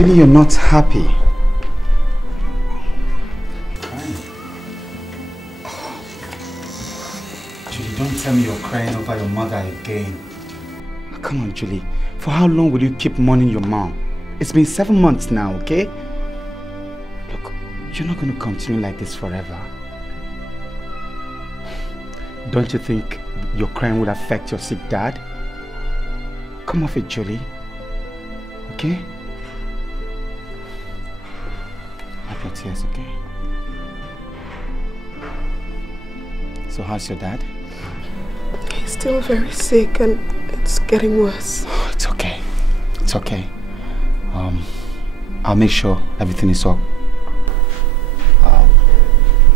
Julie, you're not happy. Julie, don't tell me you're crying over your mother again. Come on, Julie. For how long will you keep mourning your mom? It's been 7 months now, okay? Look, you're not going to continue like this forever. Don't you think your crying would affect your sick dad? Come off it, Julie. Okay? Wipe your tears, okay? So how's your dad? He's still very sick and it's getting worse. Oh, it's okay. It's okay. I'll make sure everything is up.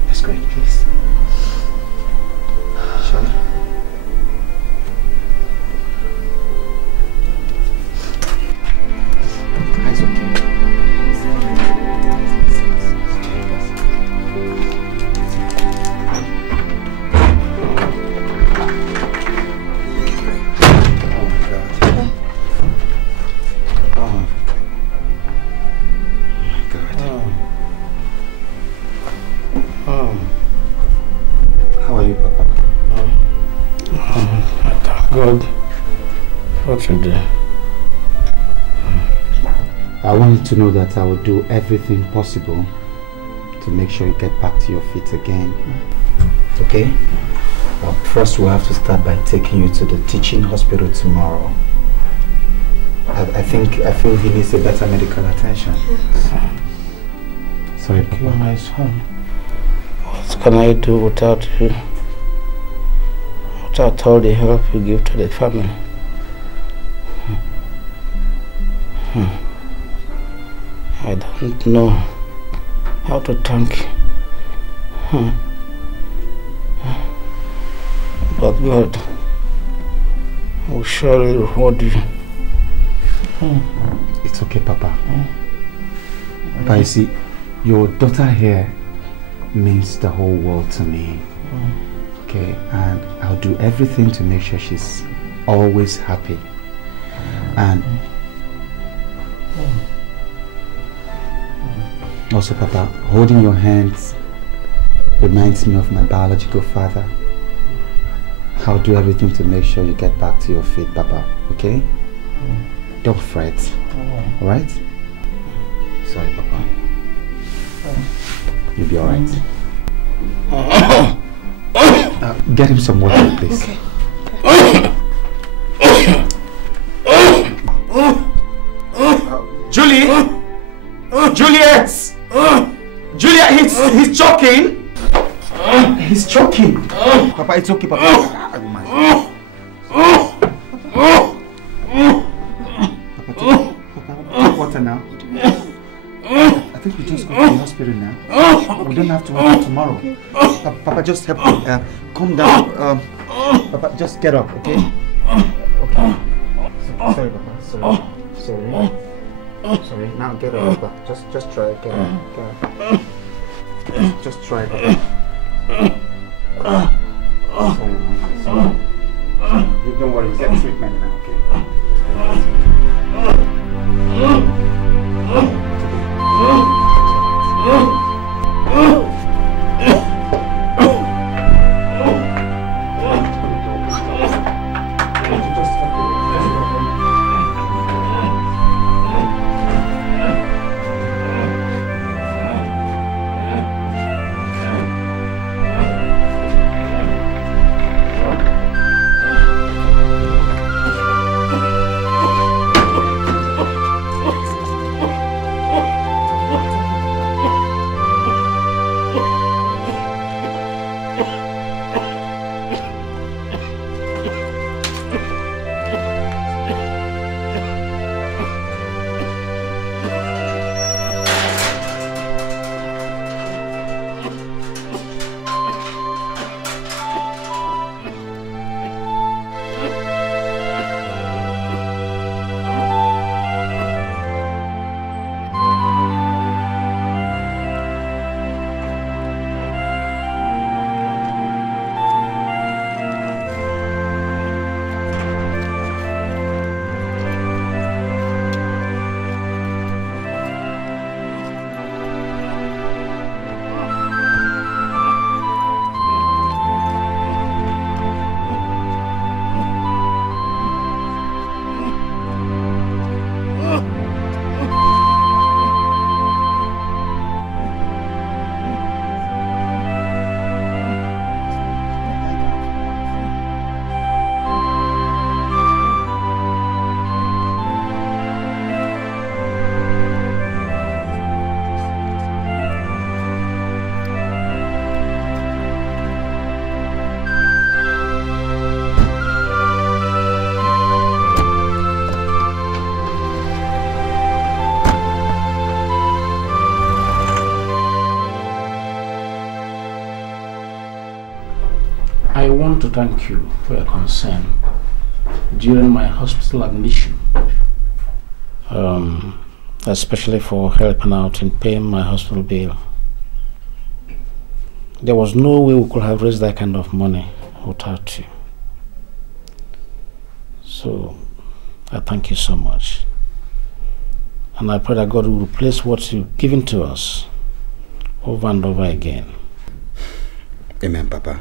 Let's go in, please. Shall we? It's okay. I want you to know that I will do everything possible to make sure you get back to your feet again. Okay? But first we'll have to start by taking you to the teaching hospital tomorrow. I think he needs a better medical attention. Yes. Sorry, Papa. My son. What can I do without you? Without all the help you give to the family? I don't know how to thank you. But God will surely reward you. It's okay, Papa. But you see, your daughter here means the whole world to me. Okay, and I'll do everything to make sure she's always happy. And also, Papa, holding your hands reminds me of my biological father. I'll do everything to make sure you get back to your feet, Papa, okay? Don't fret, alright? Sorry, Papa. You'll be alright. Get him some water, please. Okay. Julie! Juliet! Juliet, he's choking! He's choking! Papa, it's okay, Papa. Papa, take water now. I think we just go to the hospital now. We don't have to wait till tomorrow. Papa, just help me. Calm down. Papa, just get up, okay? Okay. Sorry, Papa. Sorry. Sorry. Now get up, Papa. Just try. Get up. Just try, Papa. Sorry. You don't worry. You get treatment now, okay? want to thank you for your concern during my hospital admission, especially for helping out in paying my hospital bill. There was no way we could have raised that kind of money without you. So, I thank you so much. And I pray that God will replace what you've given to us over and over again. Amen, Papa.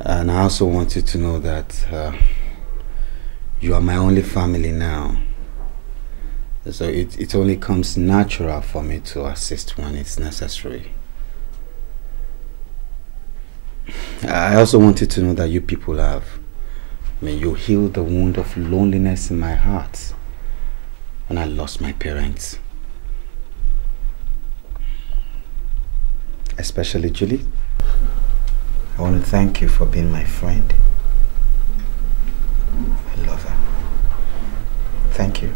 And I also want you to know that you are my only family now. So it only comes natural for me to assist when it's necessary. I also want you to know that you people have, you healed the wound of loneliness in my heart when I lost my parents. Especially Julie. I want to thank you for being my friend. I love her. Thank you.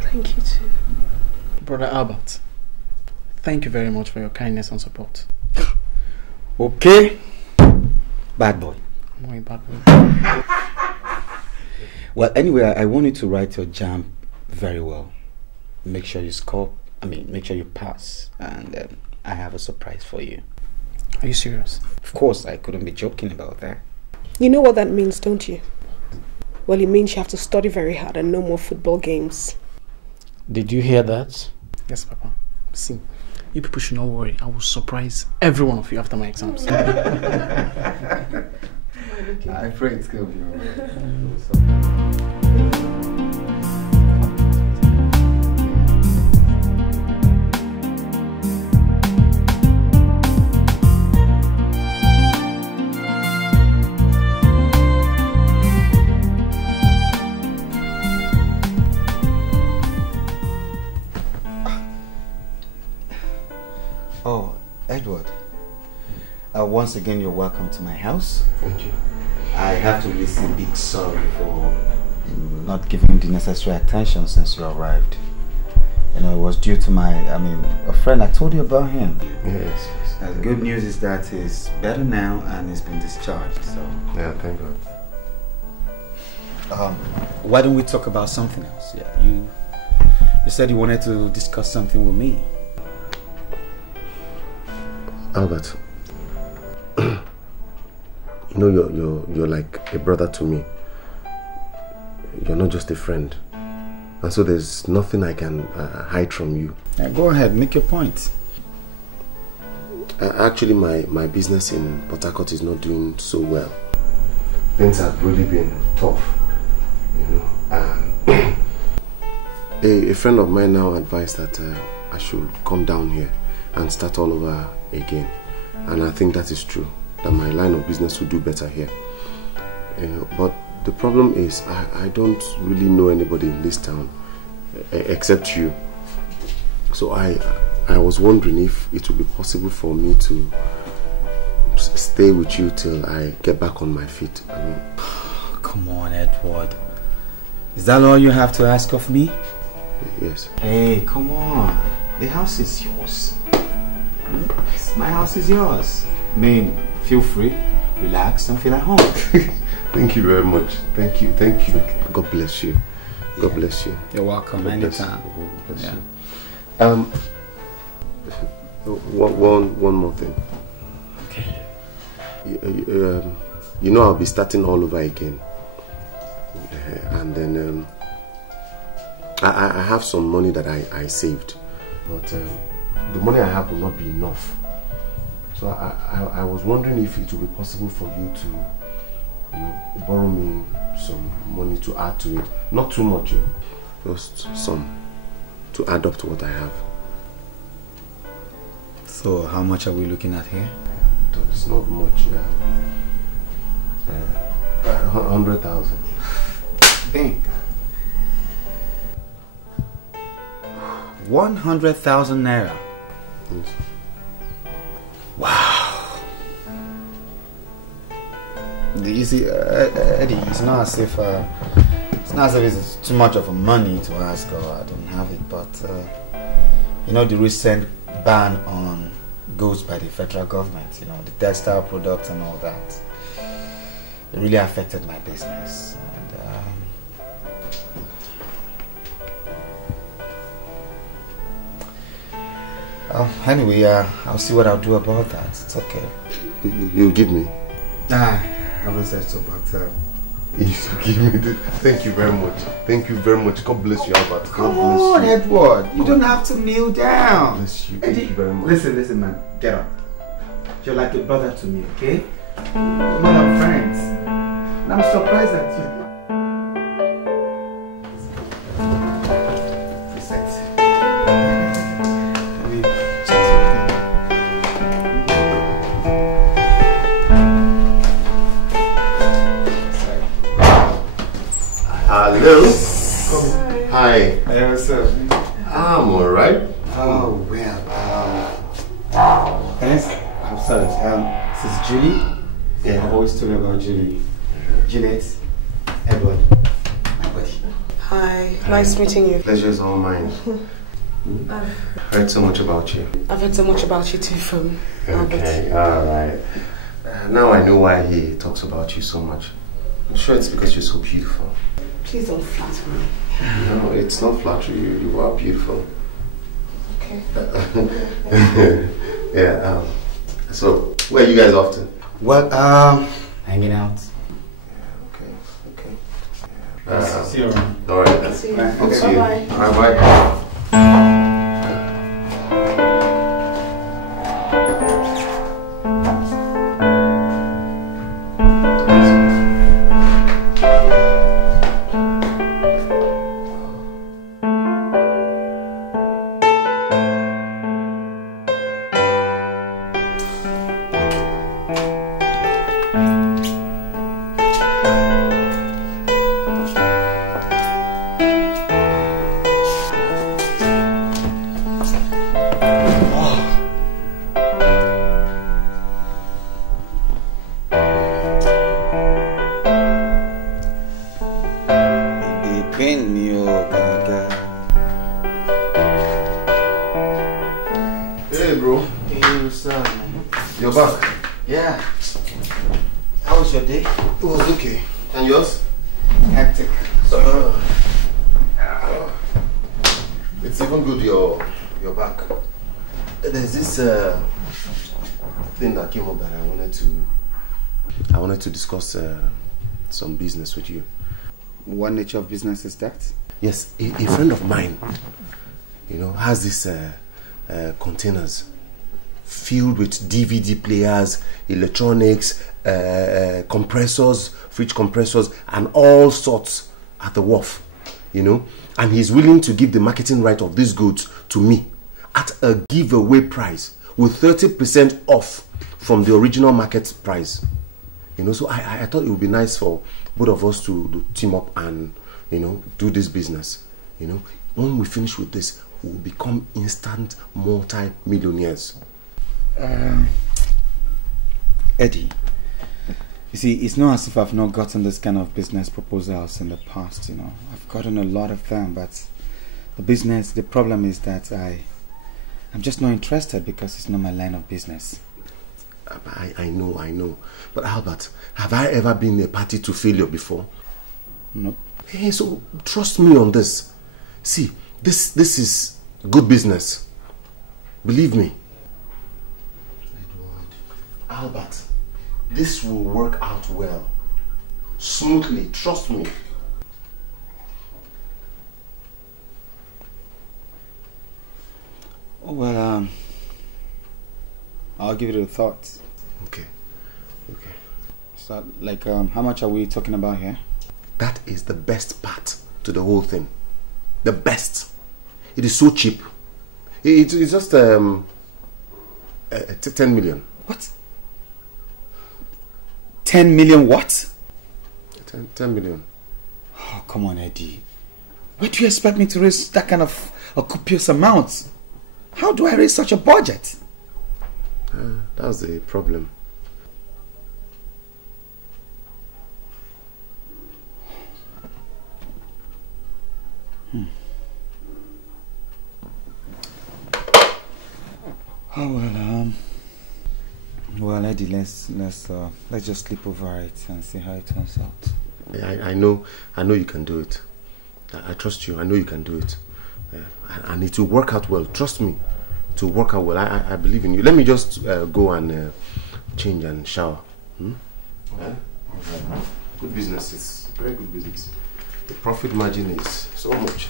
Thank you too. Brother Albert, thank you very much for your kindness and support. Okay. Bad boy. I'm not a bad boy. Well, anyway, I want you to write your jam very well. Make sure you score. Make sure you pass. And I have a surprise for you. Are you serious? Of course, I couldn't be joking about that. You know what that means, don't you? Well, it means you have to study very hard and no more football games. Did you hear that? Yes, Papa. See, you people should not worry. I will surprise every one of you after my exams. I pray it's going to be alright. Oh, Edward. Once again, you're welcome to my house. Thank you. I have to really say big sorry for not giving you the necessary attention since you arrived. You know, it was due to my, a friend. I told you about him. Yes. The good news is that he's better now and he's been discharged. So. Yeah, thank God. Why don't we talk about something else? Yeah, you said you wanted to discuss something with me. Albert, you know you're like a brother to me. You're not just a friend, and so there's nothing I can hide from you. Yeah, go ahead, make your point. Actually, my business in Port Harcourt is not doing so well. Things have really been tough, you know. A friend of mine now advised that I should come down here and start all over again, and I think that is true, that my line of business will do better here. But the problem is I don't really know anybody in this town except you. So I was wondering if it would be possible for me to stay with you till I get back on my feet. Come on, Edward. Is that all you have to ask of me? Yes. Hey, come on. The house is yours. My house is yours. Feel free, relax, and feel at home. Thank you very much. Thank you. Thank you. God bless you. God bless you. You're welcome. God anytime. Bless you. One more thing. Okay. You know I'll be starting all over again, and then I have some money that I saved, but the money I have will not be enough. So I was wondering if it would be possible for you to, borrow me some money to add to it. Not too much, just some to add up to what I have. So how much are we looking at here? It's not much. 100,000. Dang. 100,000 naira. Yes. Wow. You see, Eddie, it's not as if it's too much of a money to ask, or I don't have it, but you know the recent ban on goods by the federal government, you know, the textile products and all that. it really affected my business. And anyway, I'll see what I'll do about that. It's okay. You give me? I haven't said so, but you give me the... Thank you very much. Thank you very much. God bless you, Albert. God come on, Edward. You don't have to kneel down. God bless you. Thank you very much. Listen, man. Get up. You're like a brother to me, okay? We're not friends. And I'm surprised at you. Hello. Hi. Hey, what's up? I'm alright. Oh, well, Ernest, I'm sorry. This is Julie. Yeah. I've always told you about Julie. Juliet, Edward, my buddy. Hi, nice meeting you. Pleasure is all mine. I've heard so much about you. I've heard so much about you too from Albert. Okay, alright. Now I know why he talks about you so much. I'm sure it's because you're so beautiful. Please don't flatter me. No, it's not flattery. You are beautiful. Okay. Yeah, so, where are you guys off to? Well, hanging out. Okay. See you around. Alright. See you. Good to see you. Bye-bye. Alright, bye. To discuss some business with you. What nature of business is that? Yes, a friend of mine, has this containers filled with DVD players, electronics, compressors, fridge compressors, and all sorts at the wharf, and he's willing to give the marketing right of these goods to me at a giveaway price with 30% off from the original market price. So I thought it would be nice for both of us to team up and, do this business. When we finish with this, we'll become instant multi-millionaires. Eddie, you see, it's not as if I've not gotten this kind of business proposals in the past, I've gotten a lot of them, but the problem is that I'm just not interested because it's not my line of business. I know. But Albert, have I ever been a party to failure before? No. Hey, so trust me on this. See, this is good business. Believe me. Edward. Albert, this will work out well. Smoothly, trust me. Oh, well, I'll give it a thought. Okay. So, like, how much are we talking about here? That is the best part to the whole thing. The best. It is so cheap. It's just 10 million. What? 10 million what? 10 million. Oh, come on, Eddie. Where do you expect me to raise that kind of a copious amount? How do I raise such a budget? That's the problem. Oh, Well, Eddie, let's just sleep over it and see how it turns out. I know you can do it. I trust you. I know you can do it. And it will work out well. Trust me. It will work out well. I believe in you. Let me just go and change and shower. Okay. Good business. It's very good business. The profit margin is so much.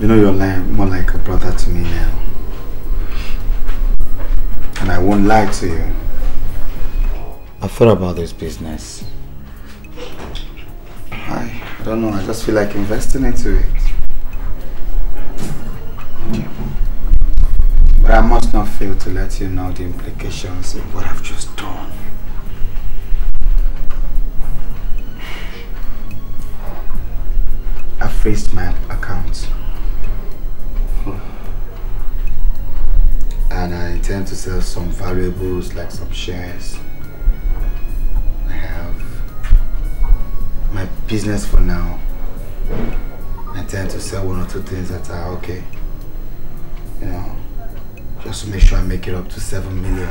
You know you're more like a brother to me now. And I won't lie to you. I thought about this business. I don't know, I just feel like investing into it. But I must not fail to let you know the implications of what I've just done. I freezed my account. And I intend to sell some valuables like some shares. I have my business for now. I intend to sell one or two things that are okay. You know, just to make sure I make it up to 7 million.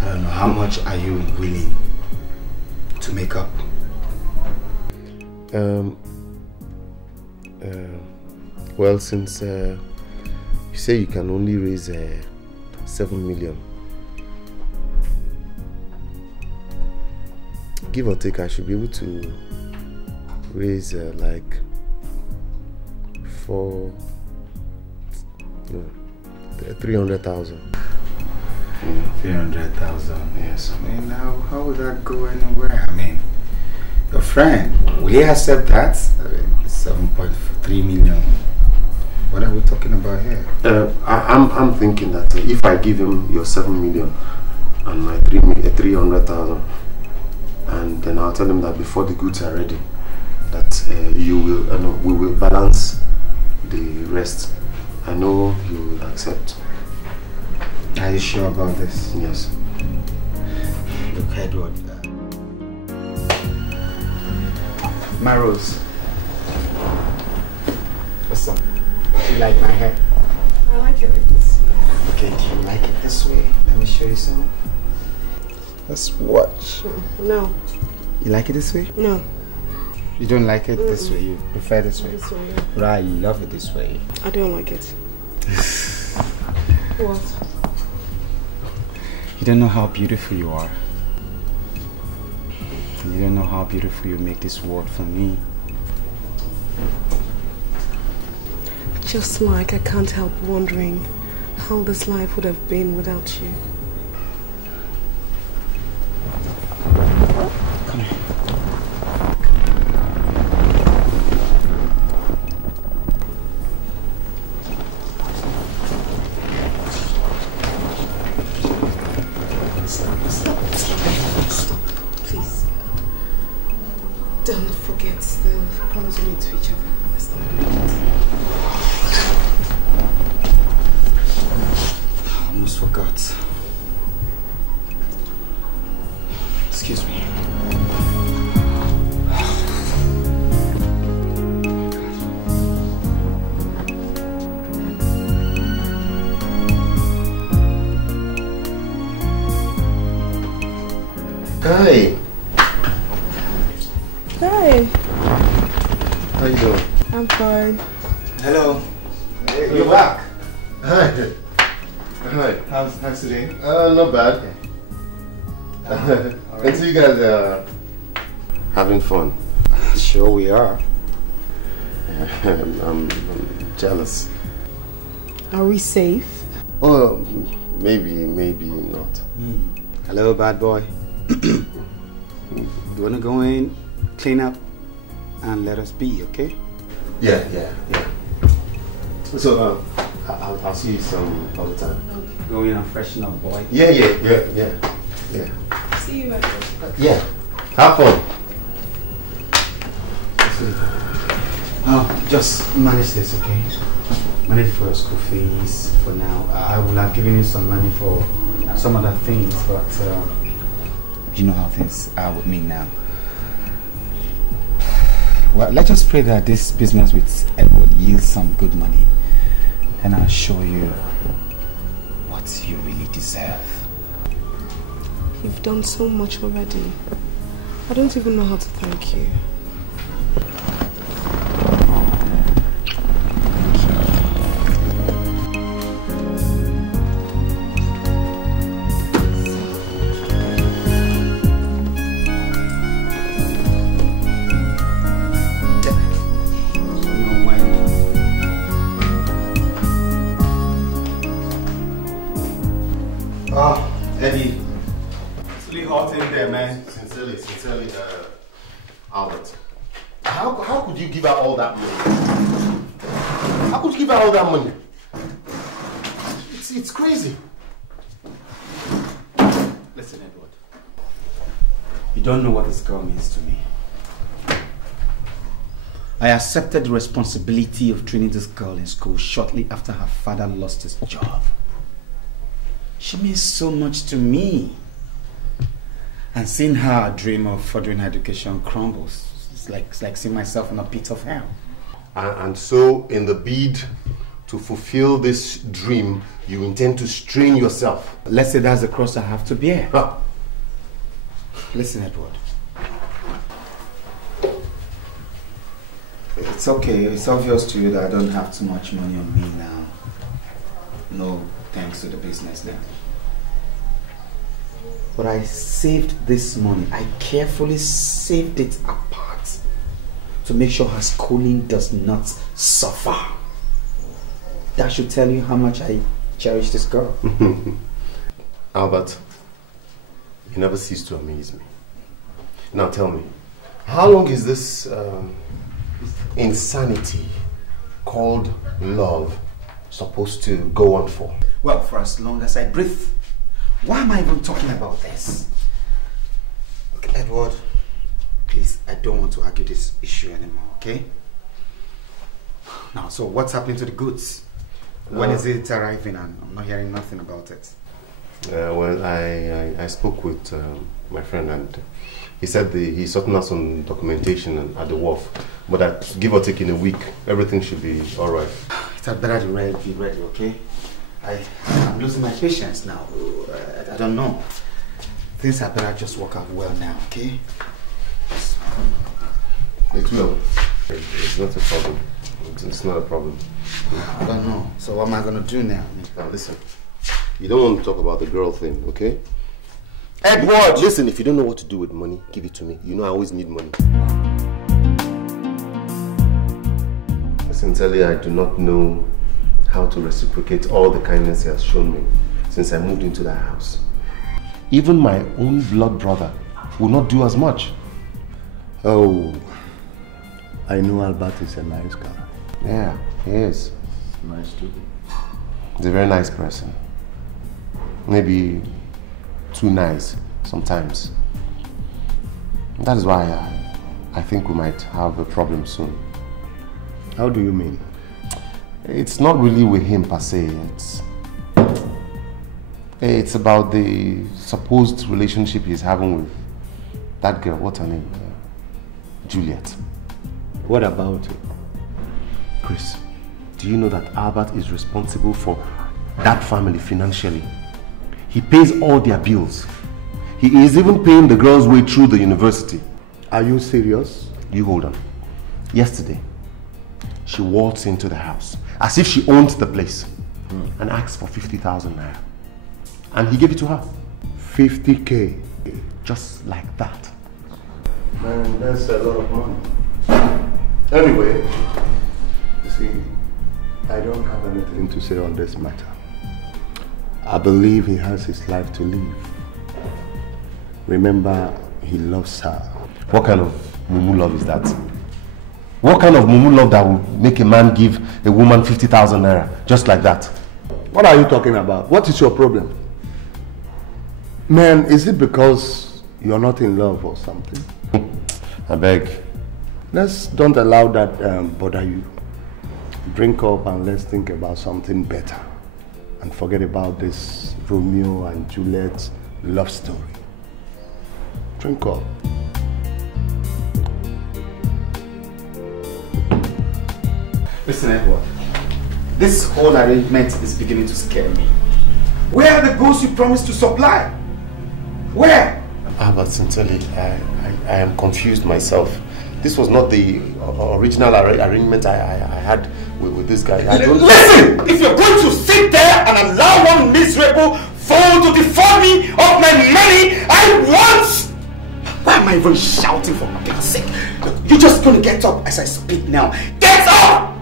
I don't know, how much are you willing to make up? Well, since you say you can only raise 7 million, give or take, I should be able to raise like 300,000. 300,000, yes. I mean, how would that go anywhere? I mean, your friend, will he accept that? I mean, 7.3 million. What are we talking about here? I'm thinking that if I give him your 7 million and my 300,000, and then I'll tell him that before the goods are ready, that we will balance the rest. I know you will accept. Are you sure about this? Yes. Look, Edward. My Rose. What's up? Do you like my hair? I like it like this. Okay, do you like it this way? Let me show you some. Let's watch. No. You like it this way? No. You don't like it this way? You prefer this way? This one, yeah. Right, you love it this way. I don't like it. What? You don't know how beautiful you are. You don't know how beautiful you make this world for me. Just like I can't help wondering how this life would have been without you. Come here. Stop, please. Don't forget the promise we made to each other. Let's not break it. I almost forgot. Excuse me. Hi. Hi. How you doing? I'm fine. Hello. Hey, you're back. Hi. Hi. How's today? Not bad. Okay. I see you guys are having fun. Sure we are. I'm jealous. Are we safe? Oh, maybe not. Hello, bad boy. You wanna go in, clean up, and let us be, okay? Yeah. So, I'll see you some other time. Go in and freshen up, boy. Yeah. See you later. Yeah. Have fun. Oh, just manage this, okay? manage for your school fees for now. I will have given you some money for some other things, but you know how things are with me now. Well, let's just pray that this business with Edward yields some good money, and I'll show you what you really deserve. You've done so much already. I don't even know how to thank you. Eddie, it's really hot in there, man. Sincerely, Albert. How could you give her all that money? How could you give her all that money? It's crazy. Listen, Edward. You don't know what this girl means to me. I accepted the responsibility of training this girl in school shortly after her father lost his job. She means so much to me. And seeing her dream of furthering her education crumbles, it's like seeing myself in a pit of hell. And so, in the bid to fulfill this dream, you intend to strain yourself. Let's say that's the cross I have to bear. Huh. Listen, Edward. It's okay. It's obvious to you that I don't have too much money on me now. No thanks to the business now. But I saved this money. I carefully saved it apart to make sure her schooling does not suffer. That should tell you how much I cherish this girl. Albert, you never cease to amaze me. Now tell me, how long is this insanity called love supposed to go on for? Well, for as long as I breathe. Why am I even talking about this? Okay, Edward, please, I don't want to argue this issue anymore, okay? Now, so what's happening to the goods? When is it arriving? And I'm not hearing nothing about it. Well, I spoke with my friend, and he said he's sorting out some documentation at the wharf. But that, give or take in a week, everything should be all right. It had better be ready, okay? I'm losing my patience now. I don't know. Things had better just work out well now, okay? It will. It's not a problem. It's not a problem. I don't know. So what am I going to do now? Now listen. You don't want to talk about the girl thing, okay? Edward! Listen, if you don't know what to do with money, give it to me. You know I always need money. Sincerely, I do not know how to reciprocate all the kindness he has shown me since I moved into that house. Even my own blood brother will not do as much. Oh, I know Albert is a nice guy. Yeah, he is. Nice too. He's a very nice person. Maybe too nice sometimes. That is why I think we might have a problem soon. How do you mean? It's not really with him per se. It's about the supposed relationship he's having with that girl. What's her name? Juliet. What about it? Chris, do you know that Albert is responsible for that family financially? He pays all their bills. He is even paying the girl's way through the university. Are you serious? You hold on. Yesterday, she waltzed into the house as if she owned the place and asked for 50,000 naira. And he gave it to her. 50K? Just like that. Man, that's a lot of money. Anyway, you see, I don't have anything to say on this matter. I believe he has his life to live. Remember, he loves her. What kind of mumu love is that? What kind of mumu love that will make a man give a woman 50,000 naira just like that? What are you talking about? What is your problem? Man, is it because you're not in love or something? I beg. Don't allow that bother you. Drink up and let's think about something better. And forget about this Romeo and Juliet love story. Drink up. Listen, Edward. This whole arrangement is beginning to scare me. Where are the goods you promised to supply? Where? But sincerely, I am confused myself. This was not the original arrangement I had with this guy. Listen! If you're going to sit there and allow one miserable fool to defraud me of my money, I want... Why am I even shouting for God's sake? Look, you're just going to get up as I speak now. Get up!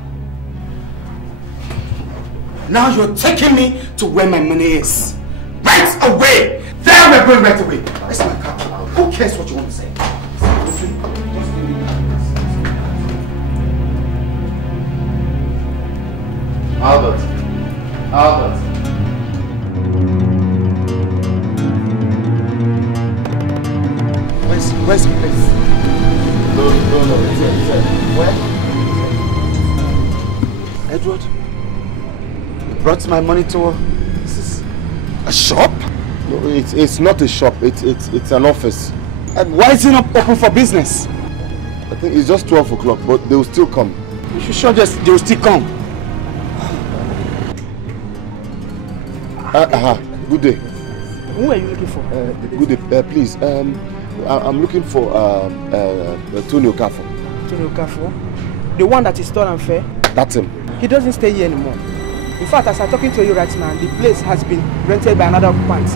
Now you're taking me to where my money is. Right away! There we're going right away. Where's my car? Who cares what you want to say? Albert. Where's the place? No, it's here. Where? Edward? You brought my money to her? This is a shop? No, it's not a shop, it's an office. And why is it not open for business? I think it's just 12 o'clock, but they will still come. You sure they will still come? Good day. Who are you looking for? Good day. Please, I'm looking for Tony Okafor. Tony Okafor? The one that is tall and fair? That's him. He doesn't stay here anymore. In fact, as I'm talking to you right now, the place has been rented by another occupant.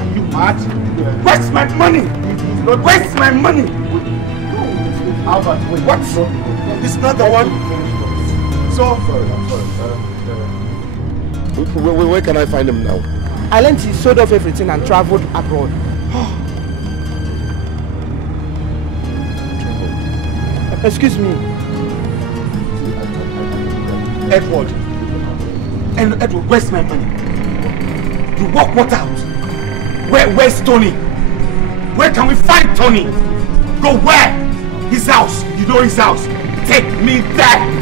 Are you mad? Where's my money? Where's my money? Albert, wait. What? It's not the one. So sorry. Where can I find him now? I learned he sold off everything and traveled abroad. Excuse me. Edward, where's my money? You walk what out? Where's Tony? Where can we find Tony? Go where? His house. You know his house. Take me there.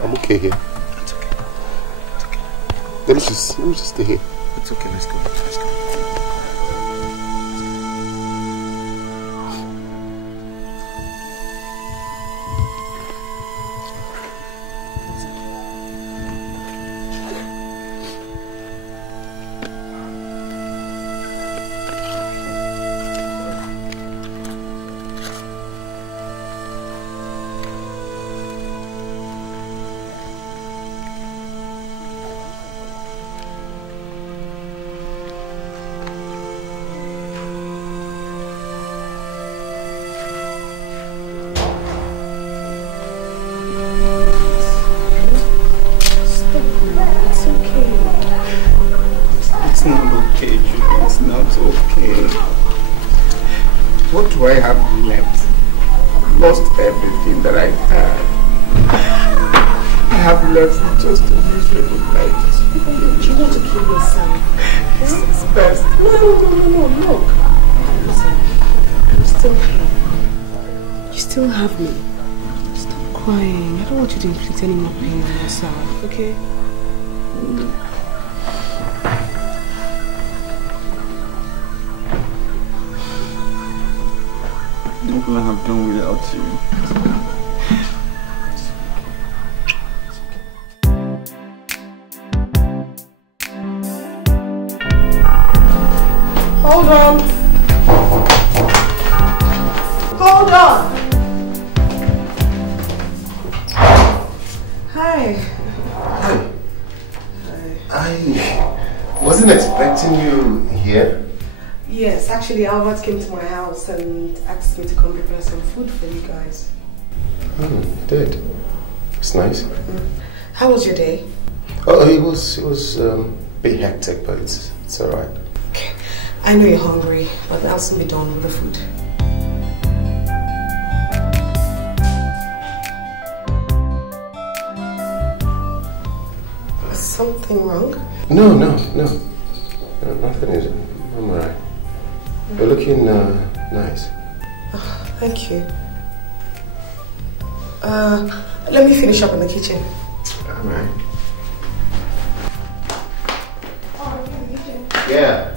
I'm okay here. It's okay. It's okay. Let me just stay here. It's okay. Let's go. Let's go. okay, Julie. It's not okay. What do I have left? I've lost everything that I had. I have left just a miserable life. You want to kill yourself? This is best. No, look. Listen, I'm still here. You still have me. Stop crying. I don't want you to inflict any more pain on yourself, okay? What would I have done without you? Hold on. Hold on. Hi. Hi. I wasn't expecting you here. Yes, actually Albert came to my house and asked me to come prepare some food for you guys. You did. It's nice. How was your day? Oh, it was a bit hectic, but it's alright. Okay. I know you're hungry, but I'll soon be done with the food. Is something wrong? No, nothing is. I'm alright. You're looking nice. Oh, thank you. Let me finish up in the kitchen. Alright. Oh, in the kitchen. Yeah.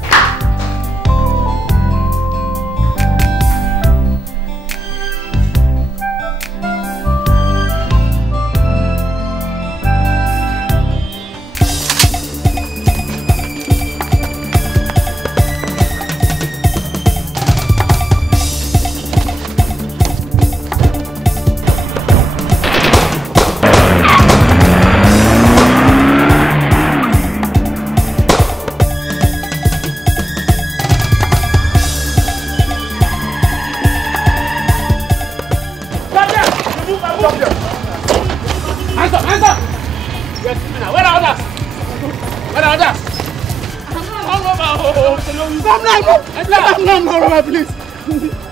No, please.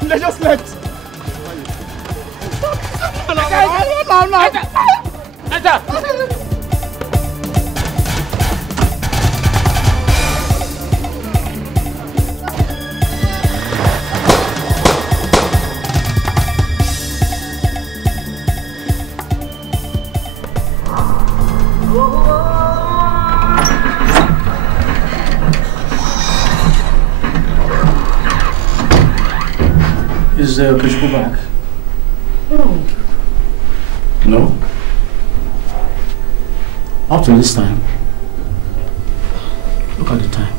They just left. No. Enter. Is Chibueze back? No? Up to this time. Look at the time.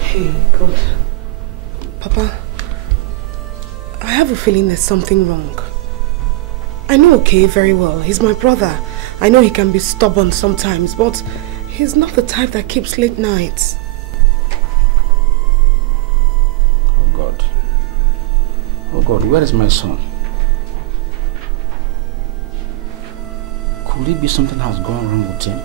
Hey, God. Papa, I have a feeling there's something wrong. I know Okey very well. He's my brother. I know he can be stubborn sometimes, but he's not the type that keeps late nights. Oh God, where is my son? Could it be something has gone wrong with him?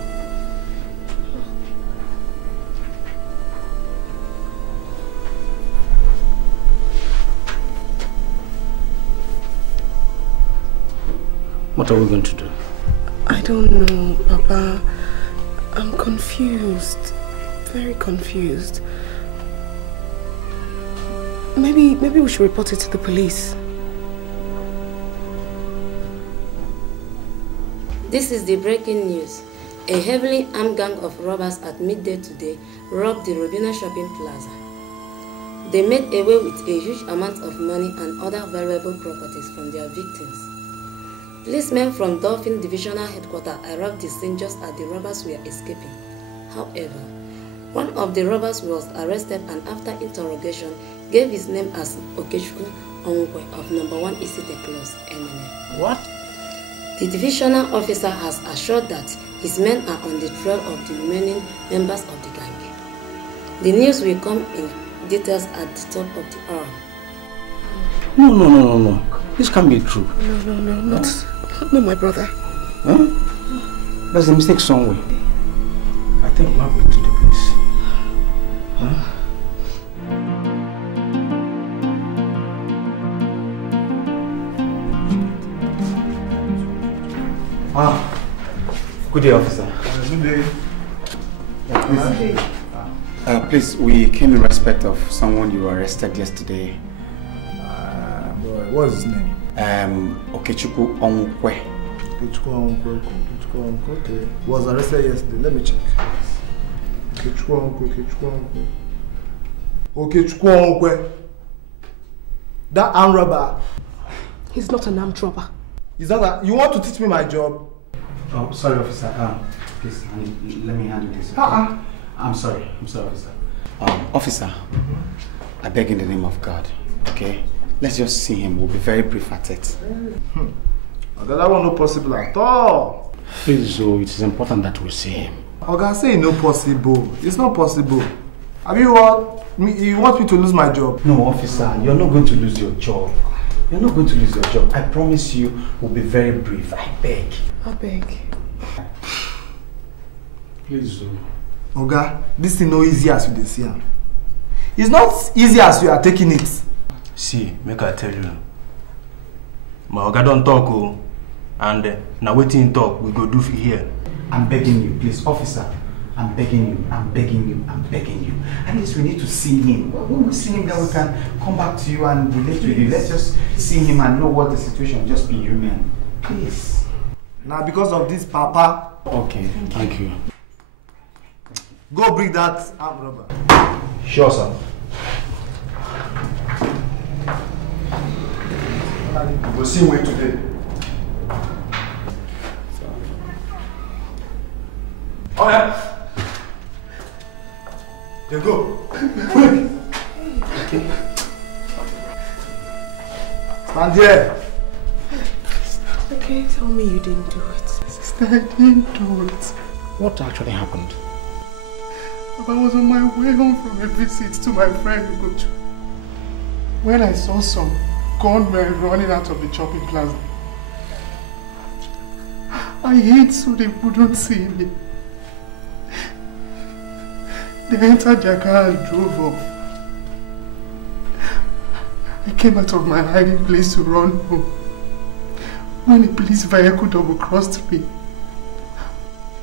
What are we going to do? I don't know, Papa. I'm confused. Very confused. Maybe we should report it to the police. This is the breaking news. A heavily armed gang of robbers at midday today robbed the Robina shopping plaza. They made away with a huge amount of money and other valuable properties from their victims. Policemen from Dolphin Divisional Headquarters arrived the scene just as the robbers were escaping. However, one of the robbers was arrested and after interrogation gave his name as Okechukwu Onwe of number 1 Isite Close, Eneh. What? The divisional officer has assured that his men are on the trail of the remaining members of the gang. The news will come in details at the top of the hour. No. This can't be true. No, not my brother. Huh? There's a mistake somewhere. I think we'll have to the police. Huh? Good day, officer. Good day. Please, we came in respect of someone you arrested yesterday. Boy, what's his name? Okechukwu Onkwe. Okechukwu Onkwe. Okay. Was arrested yesterday. Let me check. Okechukwu Onkwe. That armed robber. He's not an armed robber. Is that a, you want to teach me my job? Oh, sorry, officer. Please, let me handle this. Okay? I'm sorry, officer. Officer, I beg in the name of God, okay? Let's just see him. We'll be very brief at it. Okay, that one not possible at all. Please, so it is important that we see him. Okay, I say no possible. It's not possible. I mean, you want me to lose my job? No, officer, you're not going to lose your job. You're not going to lose your job. I promise you, we'll be very brief. I beg. I beg. Please, Oga, this thing no easy as you dey see. It's not easy as you are taking it. See, make I tell you. My Oga don't talk, and now waiting talk, we go do here. I'm begging you, please, officer. I'm begging you. At least we need to see him. When we see him, then we can come back to you and relate with you. Let's just see him and know what the situation. Just be human, please. Now, because of this, Papa. Okay, thank you. Go bring that armed robber. Sure, sir. We'll see him today. Oh yeah. There go. Stand there. Okay, tell me you didn't do it. Sister, I didn't do it. What actually happened? I was on my way home from a visit to my friend Ucheama when I saw some gunmen running out of the shopping plaza. I hid so they wouldn't see me. They entered their car and drove off. I came out of my hiding place to run home when a police vehicle double-crossed me.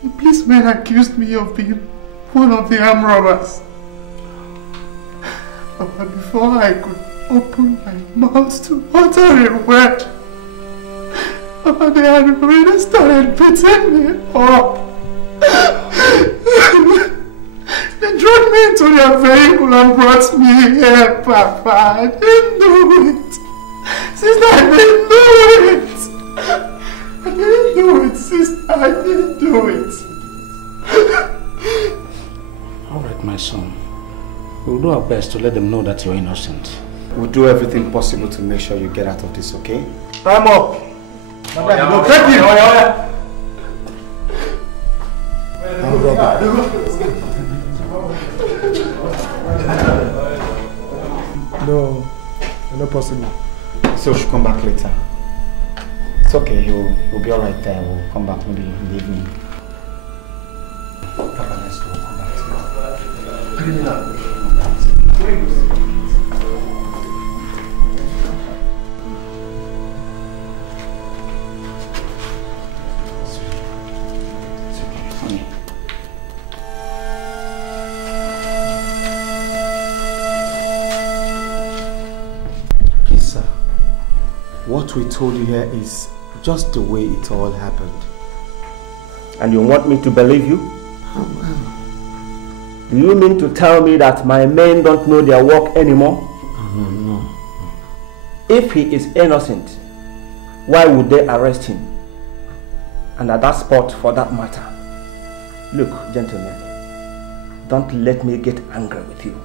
The policeman accused me of being one of the armed robbers. But before I could open my mouth to utter a word, they had already started beating me up. They dragged me into their vehicle and brought me here, Papa. I didn't do it. Sister, I didn't do it. I didn't do it, sister. I didn't do it. Alright, my son. We'll do our best to let them know that you're innocent. We'll do everything possible to make sure you get out of this, okay? Time up. No, take him. No, not possible. So we should come back later. It's okay, he'll be alright there. We'll come back maybe in the evening. Papa, let's go. Come back to you. What we told you here is just the way it all happened. And you want me to believe you? Do you mean to tell me that my men don't know their work anymore? No. If he is innocent, why would they arrest him? And at that spot, for that matter. Look, gentlemen, don't let me get angry with you.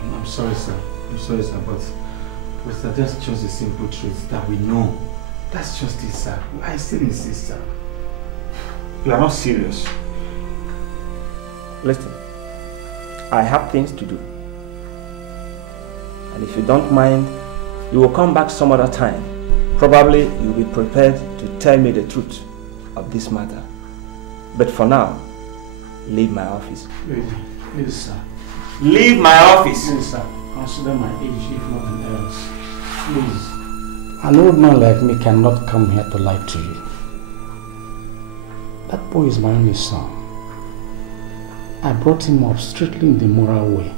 I'm sorry, sir. But that's just the simple truth that we know. That's just it, sir. I still insist, sir. You are not serious. Listen, I have things to do. And if you don't mind, you will come back some other time. Probably you'll be prepared to tell me the truth of this matter. But for now, leave my office. Please, sir. Leave my office. Please, sir. Consider my age, if nothing else. Please. An old man like me cannot come here to lie to you. That boy is my only son. I brought him up strictly in the moral way.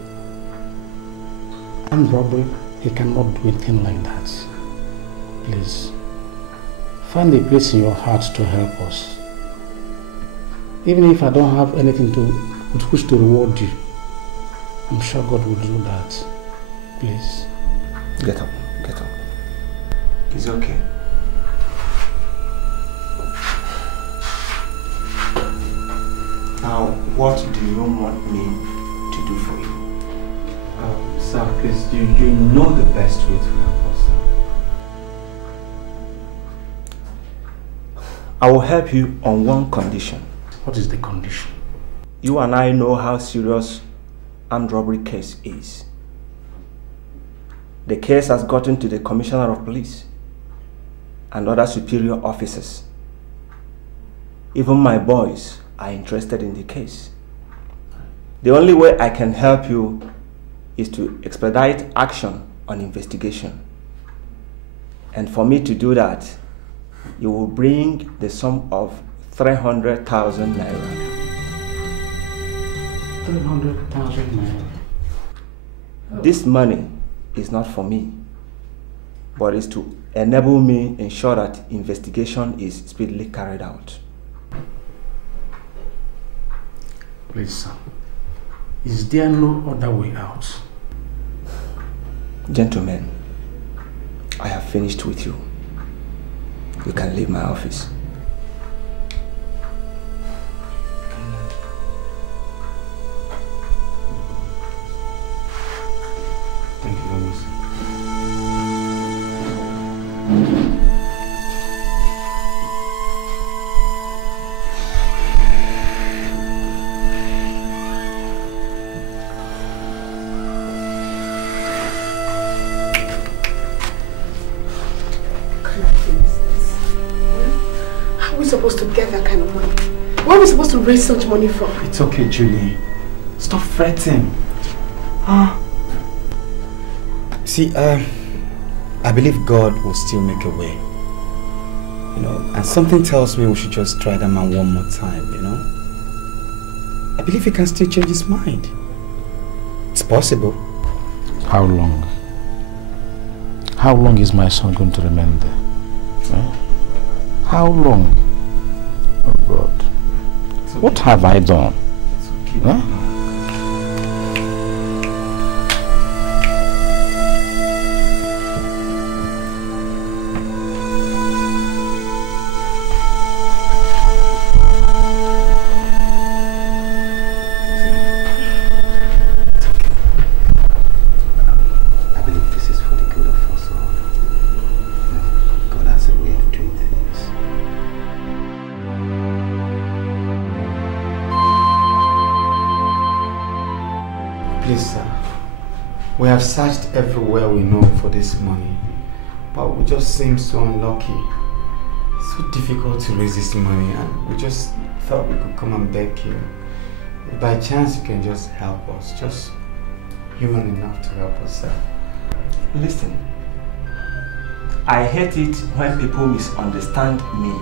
And robbery, he cannot do anything like that. Please, find a place in your heart to help us. Even if I don't have anything with which to reward you, I'm sure God will do that. Please. Get up, get up. It's okay. Now, what do you want me to do for you? Sir, please, you know the best way to help us. I will help you on one condition. What is the condition? You and I know how serious armed robbery case is. The case has gotten to the Commissioner of Police and other superior officers. Even my boys are interested in the case. The only way I can help you is to expedite action on investigation. And for me to do that, you will bring the sum of 300,000 naira. 300,000 naira. This money is not for me, but is to enable me ensure that investigation is speedily carried out. Please, sir. Is there no other way out? Gentlemen, I have finished with you. You can leave my office. Thank you very much, sir. Supposed to get that kind of money? Where are we supposed to raise such money from? It's okay, Julie. Stop fretting. See, I believe God will still make a way. You know, and something tells me we should just try that man one more time, you know? I believe he can still change his mind. It's possible. How long? How long is my son going to remain there? Huh? How long? Oh God. Okay. What have I done? It's okay. Huh? I believe this is for the good of us all. God has a way of doing things. Please, sir, we have searched everywhere we know for this money, but we just seem so unlucky. It's so difficult to raise this money, and we just thought we could come and beg you. If by chance you can just help us, just human enough to help us, sir. Listen, I hate it when people misunderstand me.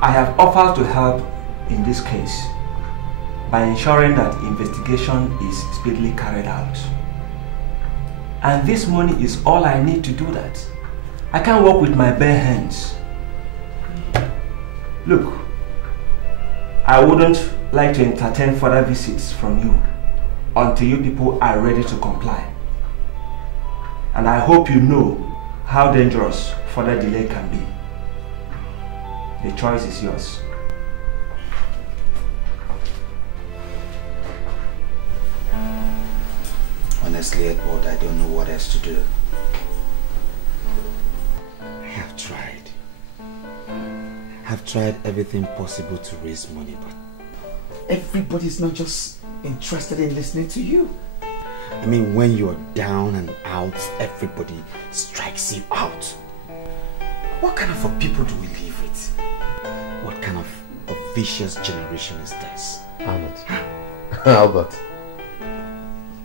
I have offered to help in this case by ensuring that investigation is speedily carried out. And this money is all I need to do that. I can't work with my bare hands. Look, I wouldn't like to entertain further visits from you until you people are ready to comply. And I hope you know how dangerous further delay can be. The choice is yours. Honestly, Edward, I don't know what else to do. I have tried. I've tried everything possible to raise money, but everybody's not just interested in listening to you. I mean, when you're down and out, everybody strikes you out. What kind of a people do we live with? What kind of a vicious generation is this? Albert, Albert,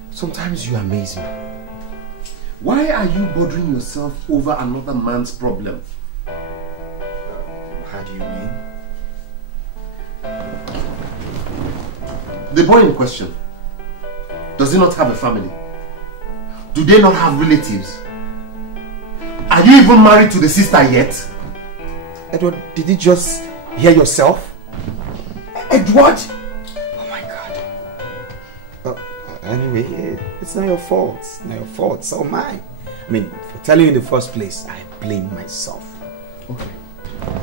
sometimes you amaze me. Why are you bothering yourself over another man's problem? How do you mean? The boy in question, does he not have a family? Do they not have relatives? Are you even married to the sister yet? Edward, did you just hear yourself? Edward! Oh my God. Anyway, it's not your fault. It's not your fault. So mine. I mean, for telling you in the first place, I blame myself. Okay.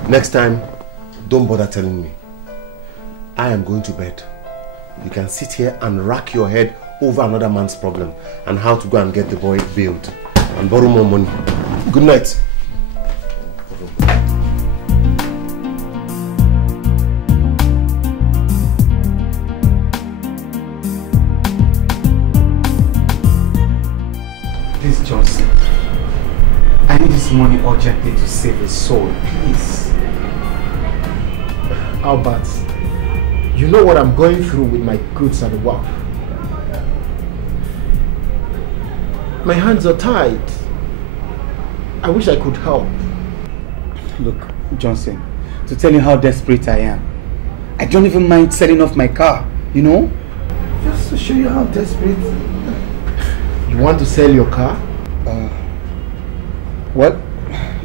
Next time, don't bother telling me. I am going to bed. You can sit here and rack your head over another man's problem and how to go and get the boy bailed and borrow more money. Good night. Please, Johnson. I need this money urgently to save his soul. Please. Albert, you know what I'm going through with my goods and work. My hands are tied. I wish I could help. Look, Johnson, to tell you how desperate I am, I don't even mind selling off my car, you know? Just to show you how desperate. You want to sell your car? Well,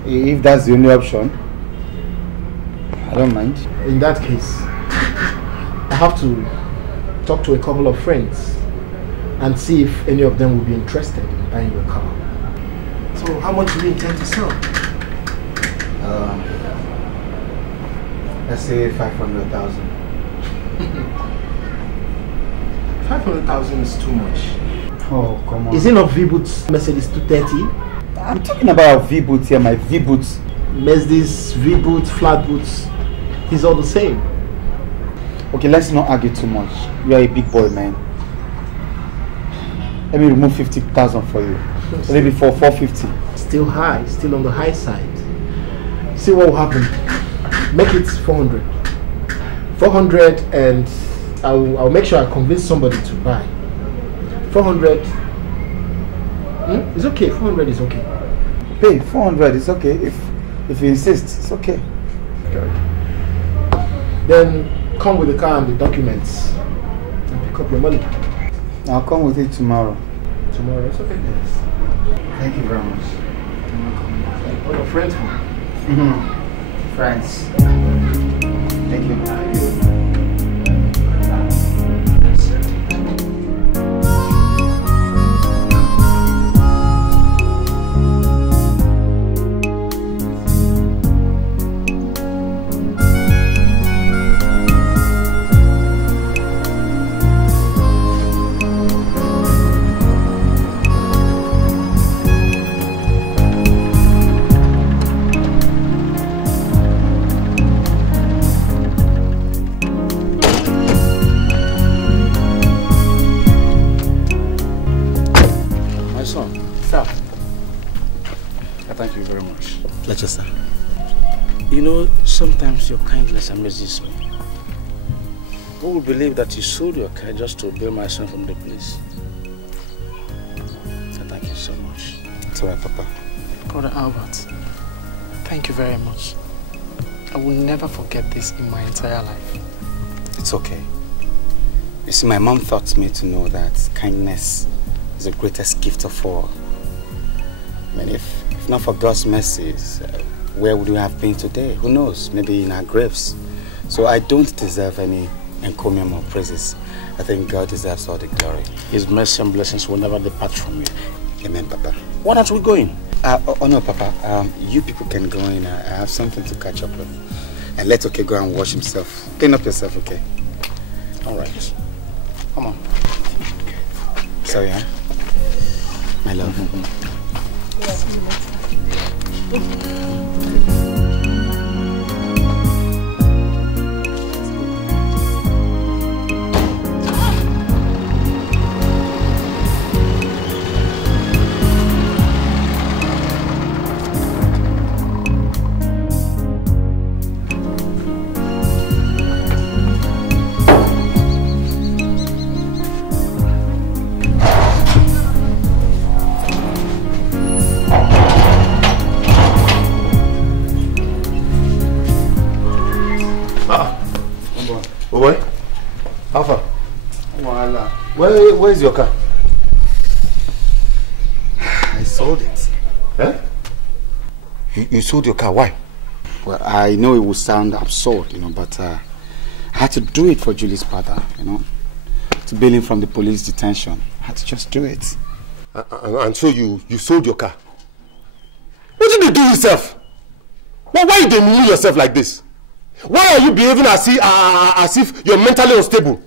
if that's the only option, I don't mind. In that case, I have to talk to a couple of friends and see if any of them will be interested in buying your car. So how much do you intend to sell? Let's say 500,000. 500,000 is too much. Oh, come on. Is it not V-Boots Mercedes 230? I'm talking about V-Boots here, my V-Boots. Mercedes, V-Boots, flat boots. It's all the same. Okay, let's not argue too much. You are a big boy, man. Let me remove 50,000 for you. Maybe for 450. Still high, still on the high side. See what will happen. Make it 400. 400 and I'll make sure I convince somebody to buy. 400. It's okay. 400 is okay. Pay 400 is okay. If you insist, it's okay. Okay. Then come with the car and the documents and pick up your money. I'll come with it tomorrow. Tomorrow, it's okay. Yes. Thank you very much. What are friends for? Friends. Thank you. Sir. You know, sometimes your kindness amazes me. Who would believe that you sold your car just to bail my son from the police? So thank you so much. It's alright, Papa. Brother Albert, thank you very much. I will never forget this in my entire life. It's okay. You see, my mom taught me to know that kindness is the greatest gift of all. I mean, if not for God's mercies, where would we have been today? Who knows? Maybe in our graves. So I don't deserve any encomium or praises. I think God deserves all the glory. His mercy and blessings will never depart from you. Amen, Papa. Why aren't we going? Oh no, Papa. You people can go in. I have something to catch up with. And let Okey go and wash himself. Clean up yourself, okay? All right. Come on. Okay. Sorry, huh? My love. Yes, boy. How far? Voila. Where's your car? I sold it. Eh? You sold your car, why? Well, I know it will sound absurd, but I had to do it for Julie's father, to bail him from the police detention. I had to just do it. And so you sold your car? What did you do yourself? Why are you demeaning yourself like this? Why are you behaving as if you're mentally unstable?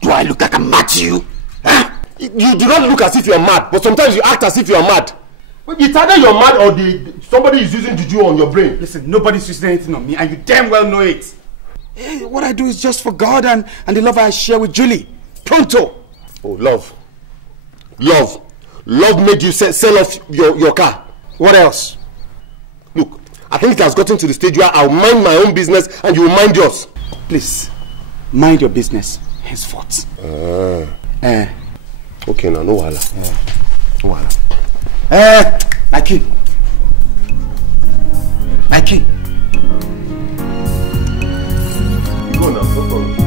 Do I look like I'm mad to you? Huh? You do not look as if you're mad, but sometimes you act as if you're mad. It's either you're mad or somebody is using juju on your brain. Listen, nobody's using anything on me, and you damn well know it. Hey, what I do is just for God and the love I share with Julie. Pronto. Oh, love. Love made you sell off your car. What else? Look, I think it has gotten to the stage where I'll mind my own business and you mind yours. Please, mind your business henceforth. Okay, now, no wahala. No wahala. My king. My king. Go now, no problem.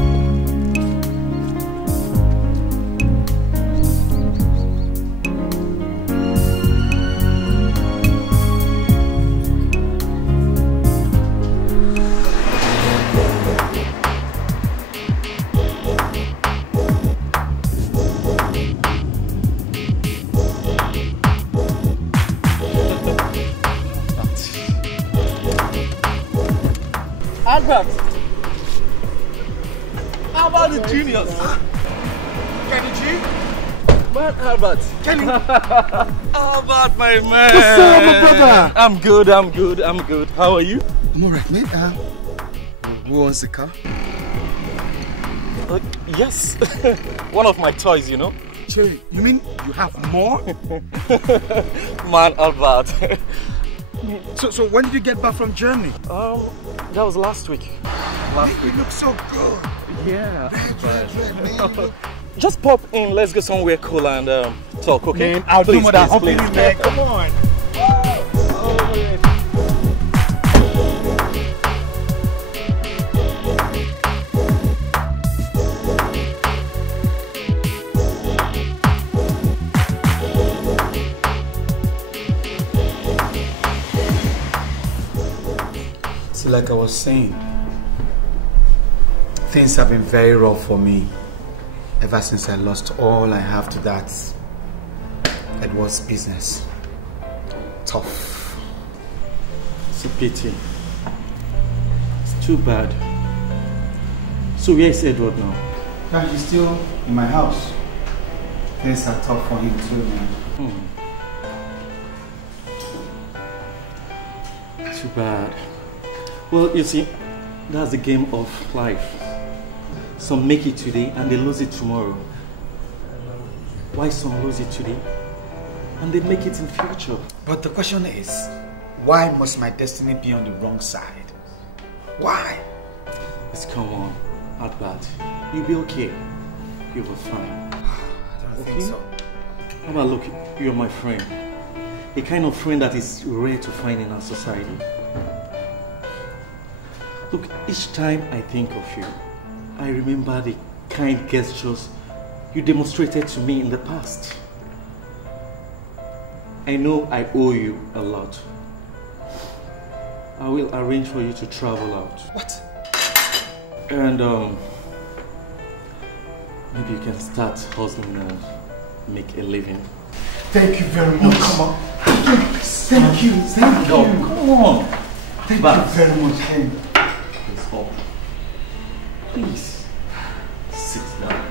Albert! How about the juniors? Kenny G? Man, Albert. Kenny. Albert, my man. What's up, my brother? I'm good. How are you? I'm alright, mate. Who owns the car? Yes. One of my toys, Cherry, you mean you have more? Man, Albert. So when did you get back from Germany? That was last week. You look so good. Yeah. Just pop in, let's go somewhere cool and talk, okay? Man, I'll do more than hopping in there. Come on. See, like I was saying, things have been very rough for me ever since I lost all I have to that. It was business. Tough. It's a pity. It's too bad. So where is Edward now? Yeah, he's still in my house. Things are tough for him too, man. Too bad. Well, you see, that's the game of life. Some make it today and they lose it tomorrow. Why some lose it today and they make it in future? But the question is, why must my destiny be on the wrong side? Why? Come on, Albert. You'll be okay. You'll be fine. I don't think so. How about, look, you're my friend. A kind of friend that is rare to find in our society. Look, each time I think of you, I remember the kind gestures you demonstrated to me in the past. I know I owe you a lot. I will arrange for you to travel out. What? And maybe you can start hustling and make a living. Thank you very much. No, come on. Thank you. No, come on. Thank you very much, Ken. Please, please, sit down.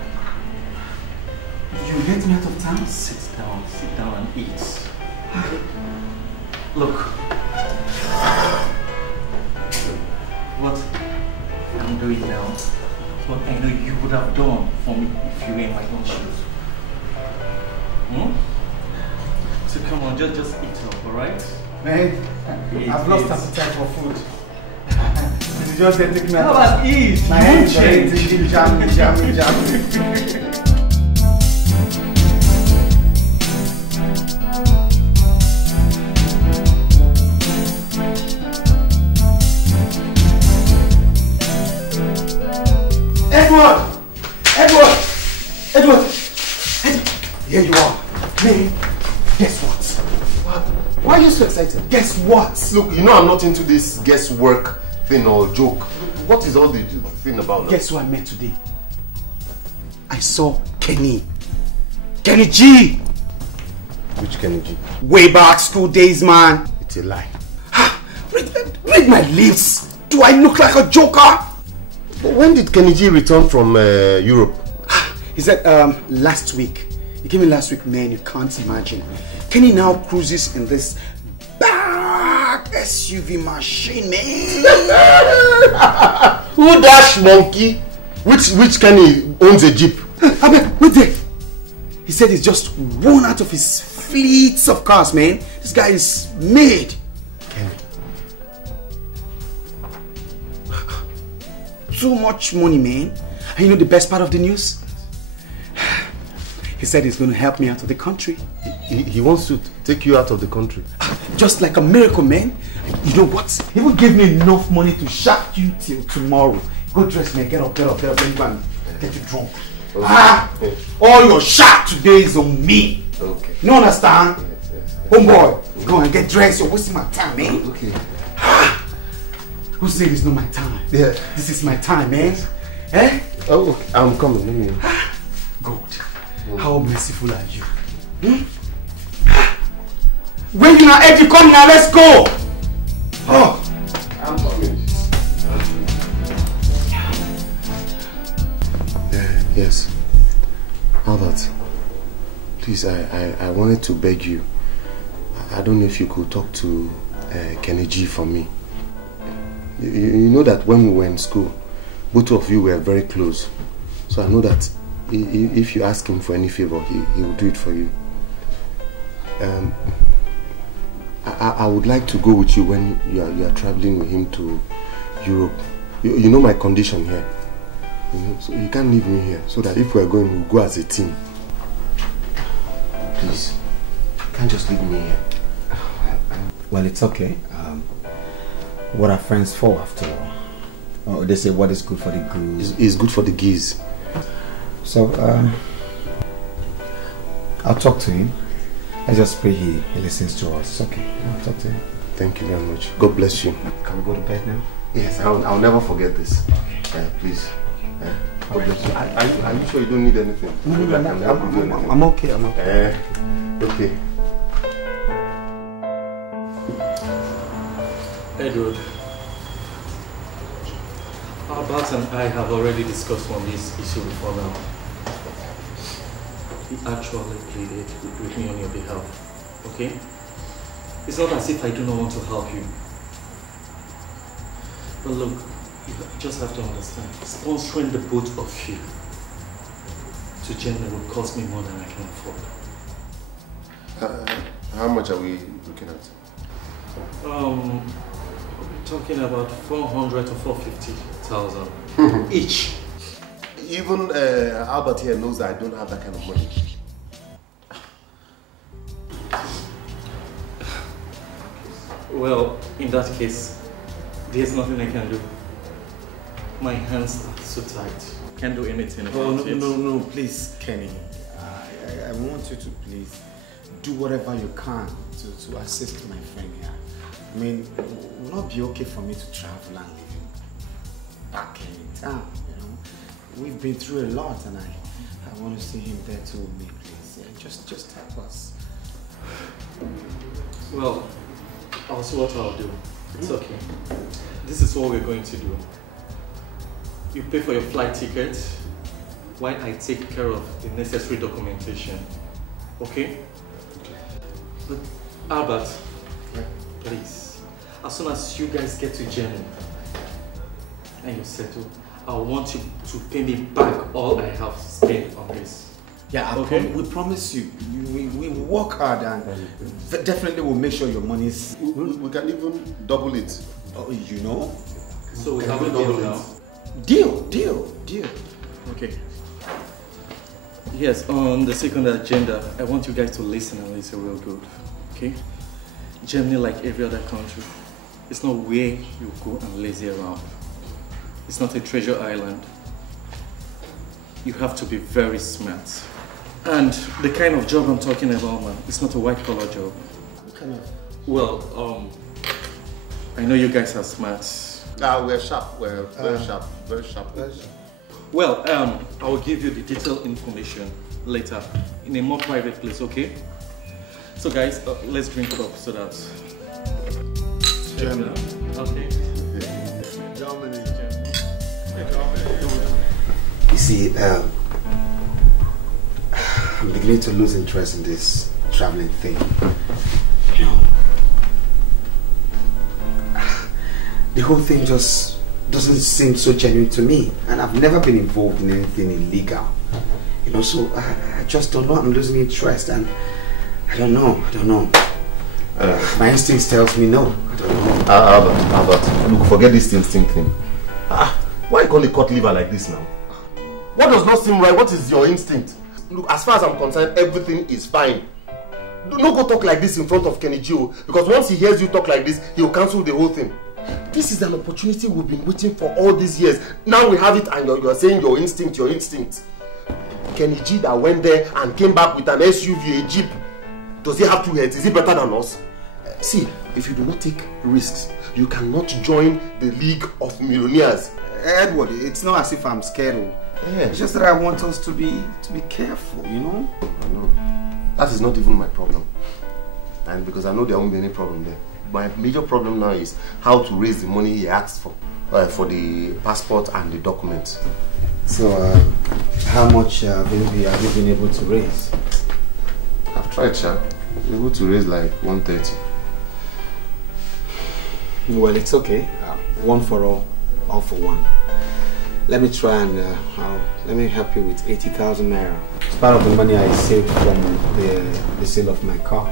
You're getting out of town? Sit down and eat. Look. What I'm doing now is what I know you would have done for me if you were in my own shoes. So come on, just eat up, alright? Man, I've lost appetite for food. This is just taking me out. How about eat? My hands are eating jam. Edward! Edward! Edward! Here you are. Man, guess what? Why are you so excited? Guess what? Look, you know I'm not into this guesswork thing or joke. What is all the thing about? Guess who I met today? I saw Kenny. Kenny G! Which Kenny G? Way back school days, man. It's a lie. Read my lips. Do I look like a joker? But when did Kenny G return from Europe? He said last week. He came in last week, man. You can't imagine. Kenny now cruises in this big SUV machine, man. Who dash monkey? Which Kenny owns a jeep? I mean, wait there. He said he's just one out of his fleets of cars, man. This guy is made. Kenny. Too much money, man. And you know the best part of the news? He said he's going to help me out of the country. He wants to take you out of the country. Just like a miracle, man. You know what? He will give me enough money to shack you till tomorrow. Go dress, man. Get up. Let me go and get you drunk. Okay. All your shack today is on me. Okay. You understand? Yes. Homeboy, go and get dressed. You're wasting my time, man. Okay. Who said it's not my time? Yeah. This is my time, man. Eh? Oh, okay. I'm coming. Let me. God. How merciful are you? When you are ready, come now, let's go! Oh! I'm coming. Yes. Albert, please, I wanted to beg you. I don't know if you could talk to Kenny G for me. You know that when we were in school, both of you were very close. So I know that if you ask him for any favor, he will do it for you. I would like to go with you when you are traveling with him to Europe. You know my condition here. You know, so you can't leave me here. So that if we're going, we'll go as a team. Please, you can't just leave me here. Well, it's okay. What are friends for, after all? Oh, they say what is good for the goose is good for the geese. So, I'll talk to him. I just pray he listens to us. Okay, I'll talk to him. Thank you very much. God bless you. Can we go to bed now? Yes, I'll never forget this. Okay. Please. God bless you. Are you sure you don't need anything? No, I'm okay. Okay. Edward, Albert and I have already discussed on this issue before now. He actually pleaded with me on your behalf, okay? It's not as if I do not want to help you. But look, you just have to understand, sponsoring the both of you to Jenna will cost me more than I can afford. How much are we looking at? We're talking about 400 to 450,000 each. Even Albert here knows that I don't have that kind of money. Well, in that case, there's nothing I can do. My hands are so tight. Can't do anything about it. No, please, Kenny. I want you to please do whatever you can to assist my friend here. I mean, it will not be okay for me to travel and leave him back in town, you know. We've been through a lot and I want to see him there too with me, please. Yeah, just help us. Well, I'll see what I'll do. It's okay. This is what we're going to do. You pay for your flight ticket while I take care of the necessary documentation. Okay? But Albert, please, as soon as you guys get to Germany and you settle, I want you to pay me back all I have spent on this. Yeah, okay. We promise you. We work hard and definitely will make sure your money is... We can even double it. Oh, you know? So we have a deal now? Deal. Okay. Yes, on the second agenda, I want you guys to listen and listen real good. Okay? Germany, like every other country, it's not where you go and lazy around. It's not a treasure island. you have to be very smart. And the kind of job I'm talking about, man, it's not a white-collar job. What kind of? Well, I know you guys are smart. We're sharp. We're very sharp. Very sharp. Well, I will give you the detailed information later in a more private place, okay? So guys, let's drink it up so that... Germany. Okay. Dominic. You see, I'm beginning to lose interest in this traveling thing. You know, the whole thing just doesn't seem so genuine to me, and I've never been involved in anything illegal. You know, so I just don't know. I'm losing interest, and I don't know. My instincts tells me no. I don't know. Albert, look, forget this instinct thing. Why you call it cut liver like this now? What does not seem right? What is your instinct? Look, as far as I'm concerned, everything is fine. Do not go talk like this in front of Kenny Gio, because once he hears you talk like this, he'll cancel the whole thing. This is an opportunity we've been waiting for all these years. Now we have it, and you're saying your instinct. Kenny G that went there and came back with an SUV, a Jeep. Does he have 2 heads? Is he better than us? See, if you do not take risks, you cannot join the League of Millionaires. Edward, it's not as if I'm scared. It's just that I want us to be careful, you know? I know. That is not even my problem. And because I know there won't be any problem there. My major problem now is how to raise the money he asked for the passport and the documents. So, how much have you been able to raise? I've tried, sir. I'm able to raise like 130. Well, it's okay. One for all for one. Let me try and let me help you with 80,000 naira. It's part of the money I saved from the sale of my car.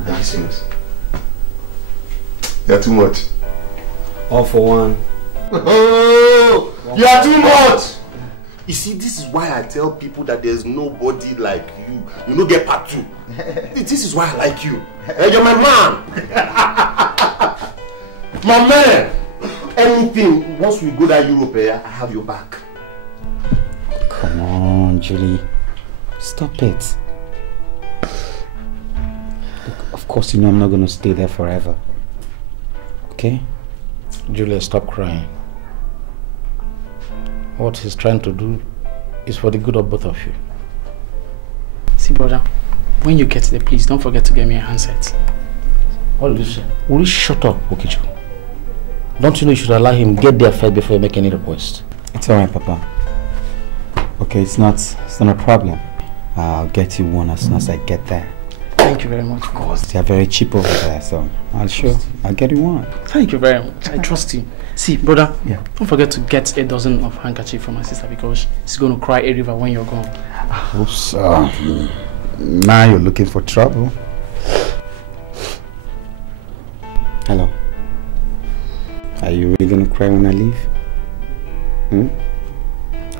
That's it. You're too much. All for one. Oh, you are too much. You see, this is why I tell people that there's nobody like you. You don't get part 2. This is why I like you. You're my man. My man. Anything, once we go to Europe, I have your back. Come on, Julie. Stop it. Look, of course, you know I'm not going to stay there forever. Okay? Julia, stop crying. What he's trying to do is for the good of both of you. See, brother, when you get there, please don't forget to get me a handset. What did you say? Will you shut up, Okey? Don't you know you should allow him get there first before you make any request? It's alright, Papa. Okay, it's not a problem. I'll get you one as soon as I get there. Thank you very much. Of course, they're very cheap over there, so I'll get you one. Thank you very much. I trust you. See, brother, don't forget to get a dozen of handkerchiefs for my sister because she's going to cry a river when you're gone. Oops, now you're looking for trouble. Hello. Are you really going to cry when I leave?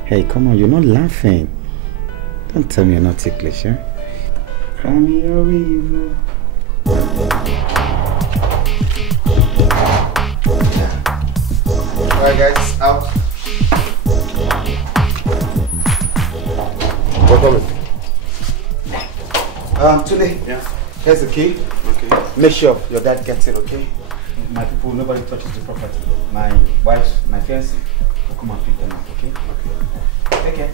Hey, come on, you're not laughing. Don't tell me you're not ticklish, huh? Cry me a river. Alright guys, out. What on? Today, here's the key. Okay. Make sure your dad gets it, okay? My people, nobody touches the property. My wife, my fiancé, will come and pick them up, okay? Okay. Take care.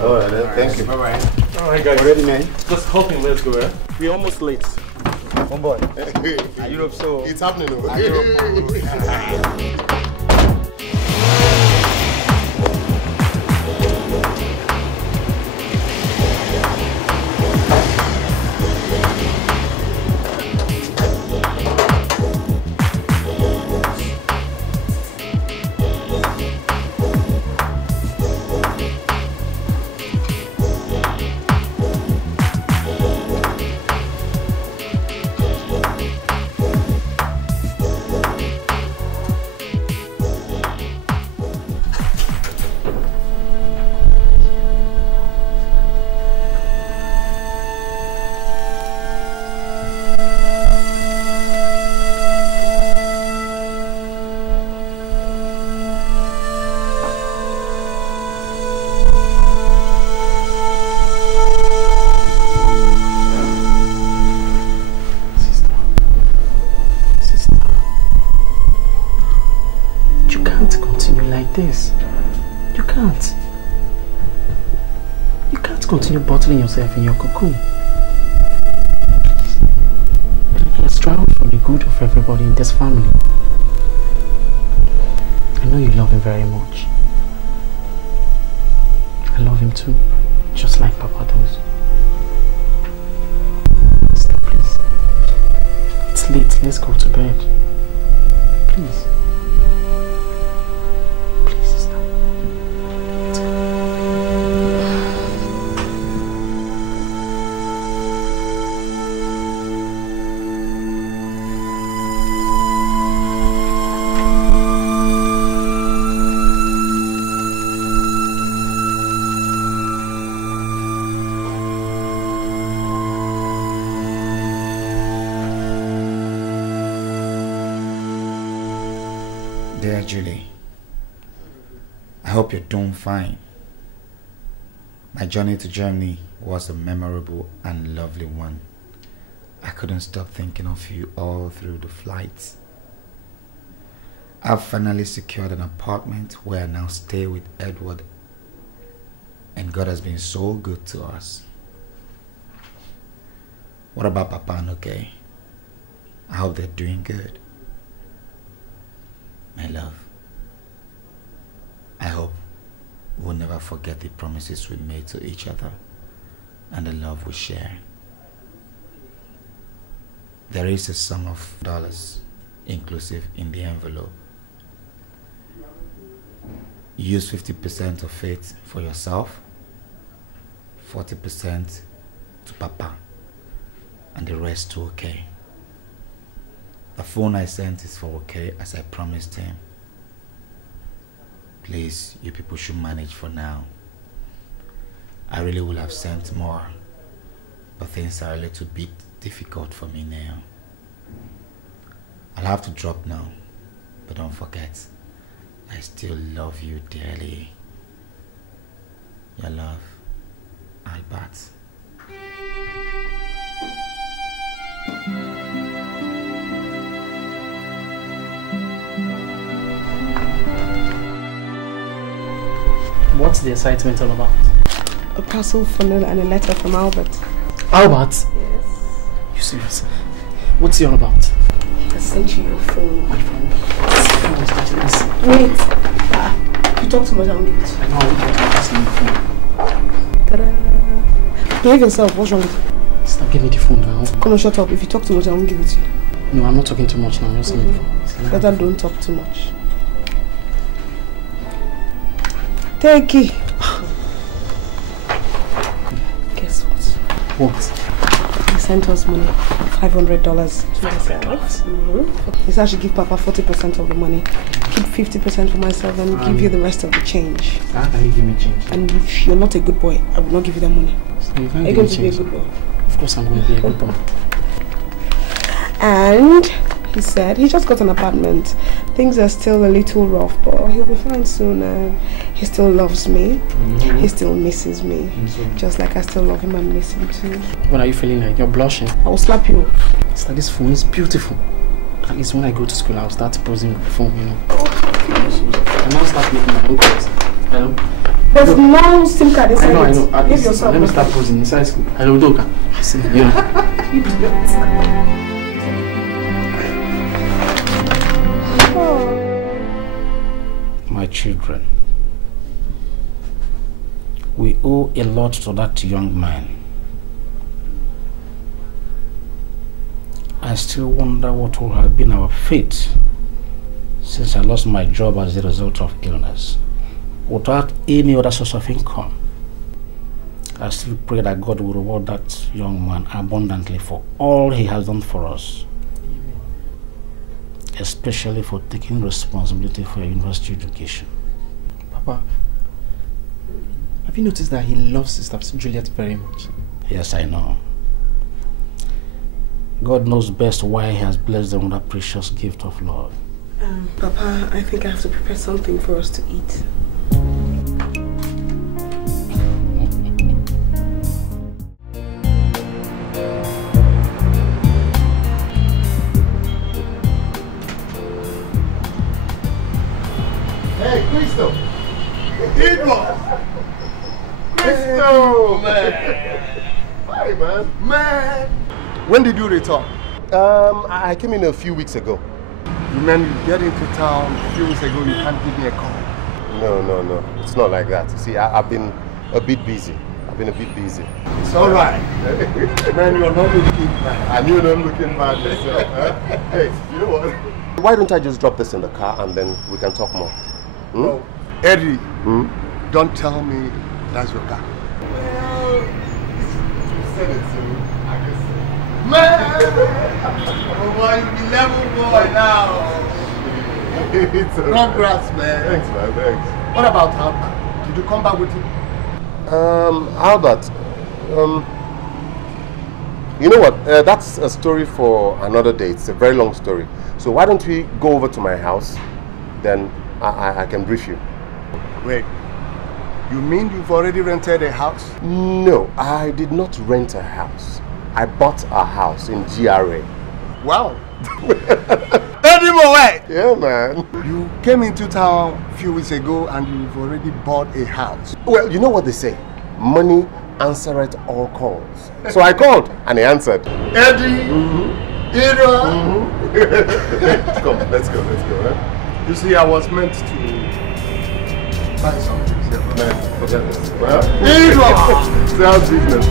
Alright, thank you. Bye-bye. Alright guys. Ready, man? Just hopping, let's go, eh? We're almost late. One boy. Europe, so... It's happening, though. this. You can't. You can't continue bottling yourself in your cocoon. Let's try out for the good of everybody in this family. I know you love him very much. I love him too, just like Papa does. Stop, please. It's late, let's go to bed. Please. Please stop. Let's go. Dear Julie, I hope you're doing fine. My journey to Germany was a memorable and lovely one. I couldn't stop thinking of you all through the flights. I've finally secured an apartment where I now stay with Edward, and God has been so good to us. What about Papa and Okey? I hope they're doing good. My love, I hope we'll never forget the promises we made to each other and the love we share. There is a sum of dollars inclusive in the envelope. Use 50% of it for yourself, 40% to Papa, and the rest to Okey. The phone I sent is for Okey, as I promised him. Please, you people should manage for now. I really would have sent more, but things are a little bit difficult for me now. I'll have to drop now, but don't forget, I still love you dearly. Your love, Albert. What's the excitement all about? A parcel funnel and a letter from Albert. Albert? Yes. You serious? What's he all about? He has sent you your phone. My phone? Wait. If you talk too much, I won't give it to you. I know, I won't get to pass me the phone. Ta-da! Behave yourself, what's wrong with you? Stop, give me the phone now. Come on, shut up. If you talk too much, I won't give it to you. No, I'm not talking too much now. Just give me the phone. Better don't talk too much. Take it. Guess what? What? He sent us money, $500. $500? He said I should give Papa 40% of the money, keep 50% for myself, and give you the rest of the change. How can you give me change? And if you're not a good boy, I will not give you that money. So you can't Are you going to be a good boy? Of course I'm going to be a good boy. And he said he just got an apartment. Things are still a little rough, but he'll be fine soon. And he still loves me. He still misses me. Just like I still love him and miss him too. What are you feeling like? You're blushing. I will slap you. It's like this phone is beautiful. At least when I go to school, I'll start posing with the phone, you know. And I'll start making my own calls. Hello? There's no SIM card inside. I know. At least, yourself. let me start posing inside school. Hello, Doka. See, you know. You do that. My children, we owe a lot to that young man. I still wonder what would have been our fate since I lost my job as a result of illness, without any other source of income. I still pray that God will reward that young man abundantly for all he has done for us, especially for taking responsibility for your university education. Papa, have you noticed that he loves Sister Juliet very much? Yes, I know. God knows best why he has blessed them with that precious gift of love. Papa, I think I have to prepare something for us to eat. Hey, Crystal! Crystal! Man! Hi, man. Man! When did you return? I came in a few weeks ago. You mean you get into town a few weeks ago, you can't give me a call? No. It's not like that. You see, I've been a bit busy. It's alright. Man, you're not looking bad. And you're not looking bad yourself, huh? Hey, you know what? Why don't I just drop this in the car and then we can talk more? No. Eddie, don't tell me that's your car. Well, you said it, so I guess so. Man! Oh boy, you be level boy now. Congrats, man. Thanks, man, thanks. What about Albert? Did you come back with him? Albert, you know what? That's a story for another day. It's a very long story. So why don't we go over to my house? Then I can brief you. Wait, you mean you've already rented a house? No, I did not rent a house. I bought a house in GRA. Wow. Eddie Moe! Yeah, man. You came into town a few weeks ago and you've already bought a house. Well, you know what they say? Money answereth all calls. So I called and he answered. Eddie! Ira! Come, let's go. Huh? You see, I was meant to buy something. Man, forget this. Well, Ira! sales business.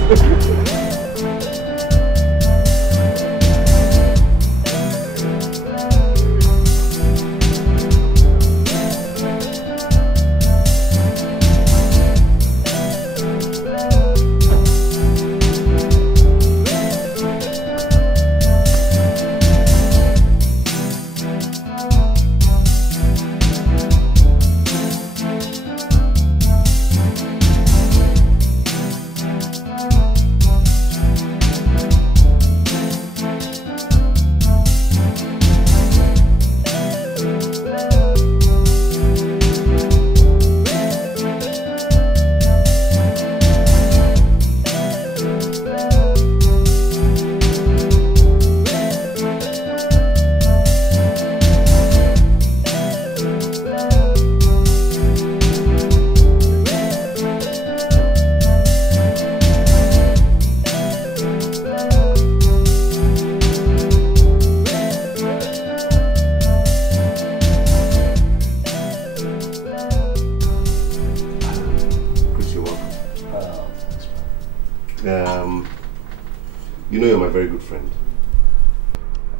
You know you're my very good friend.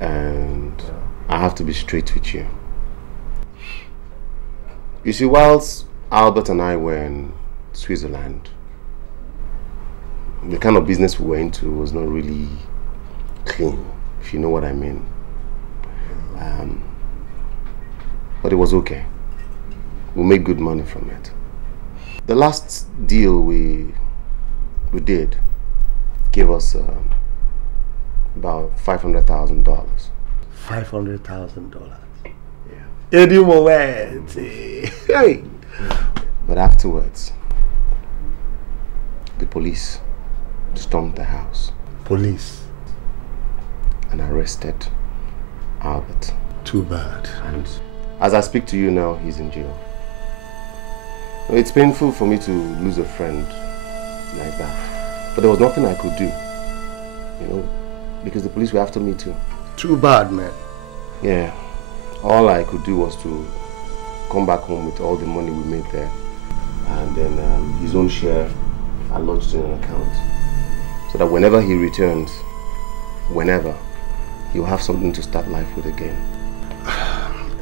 And I have to be straight with you. You see, whilst Albert and I were in Switzerland, the kind of business we were into was not really clean, if you know what I mean. But it was okay. We made good money from it. The last deal we did gave us about $500,000. $500,000. Yeah. Eddie moment. Hey. But afterwards, the police stormed the house. Police? And arrested Albert. Too bad. And as I speak to you now, he's in jail. It's painful for me to lose a friend like that. But there was nothing I could do. You know, because the police were after me too. Too bad, man. Yeah. All I could do was to come back home with all the money we made there. And then his own share I lodged in an account. So that whenever he returns, he'll have something to start life with again.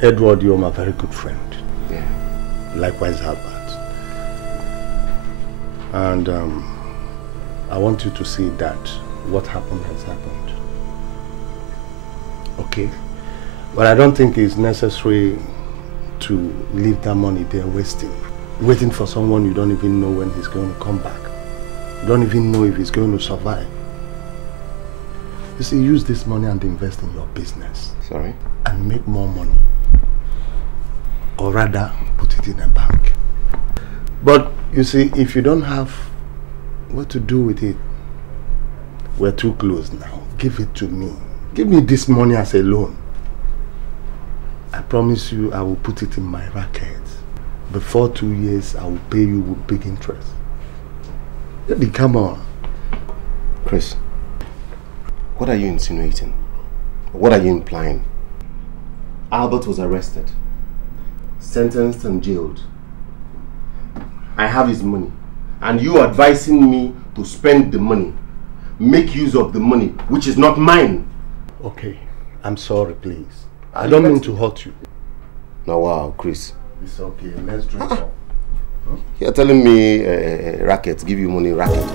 Edward, you're my very good friend. Yeah. Likewise, Albert. And I want you to see that what happened has happened. Okay? But I don't think it's necessary to leave that money there waiting for someone you don't even know when he's going to come back. You don't even know if he's going to survive. You see, use this money and invest in your business. Sorry? And make more money. Or rather, put it in a bank. But you see, if you don't have what to do with it, we're too close now. Give it to me. Give me this money as a loan. I promise you I will put it in my racket. before 2 years, I will pay you with big interest. Come on. Chris, what are you insinuating? What are you implying? Albert was arrested, sentenced and jailed. I have his money, and you are advising me to spend the money, make use of the money, which is not mine. Okay, I'm sorry, please. I don't mean to hurt you. Now, wow, Chris. It's okay, let's drink up. Huh? You're telling me rackets, give you money, rackets.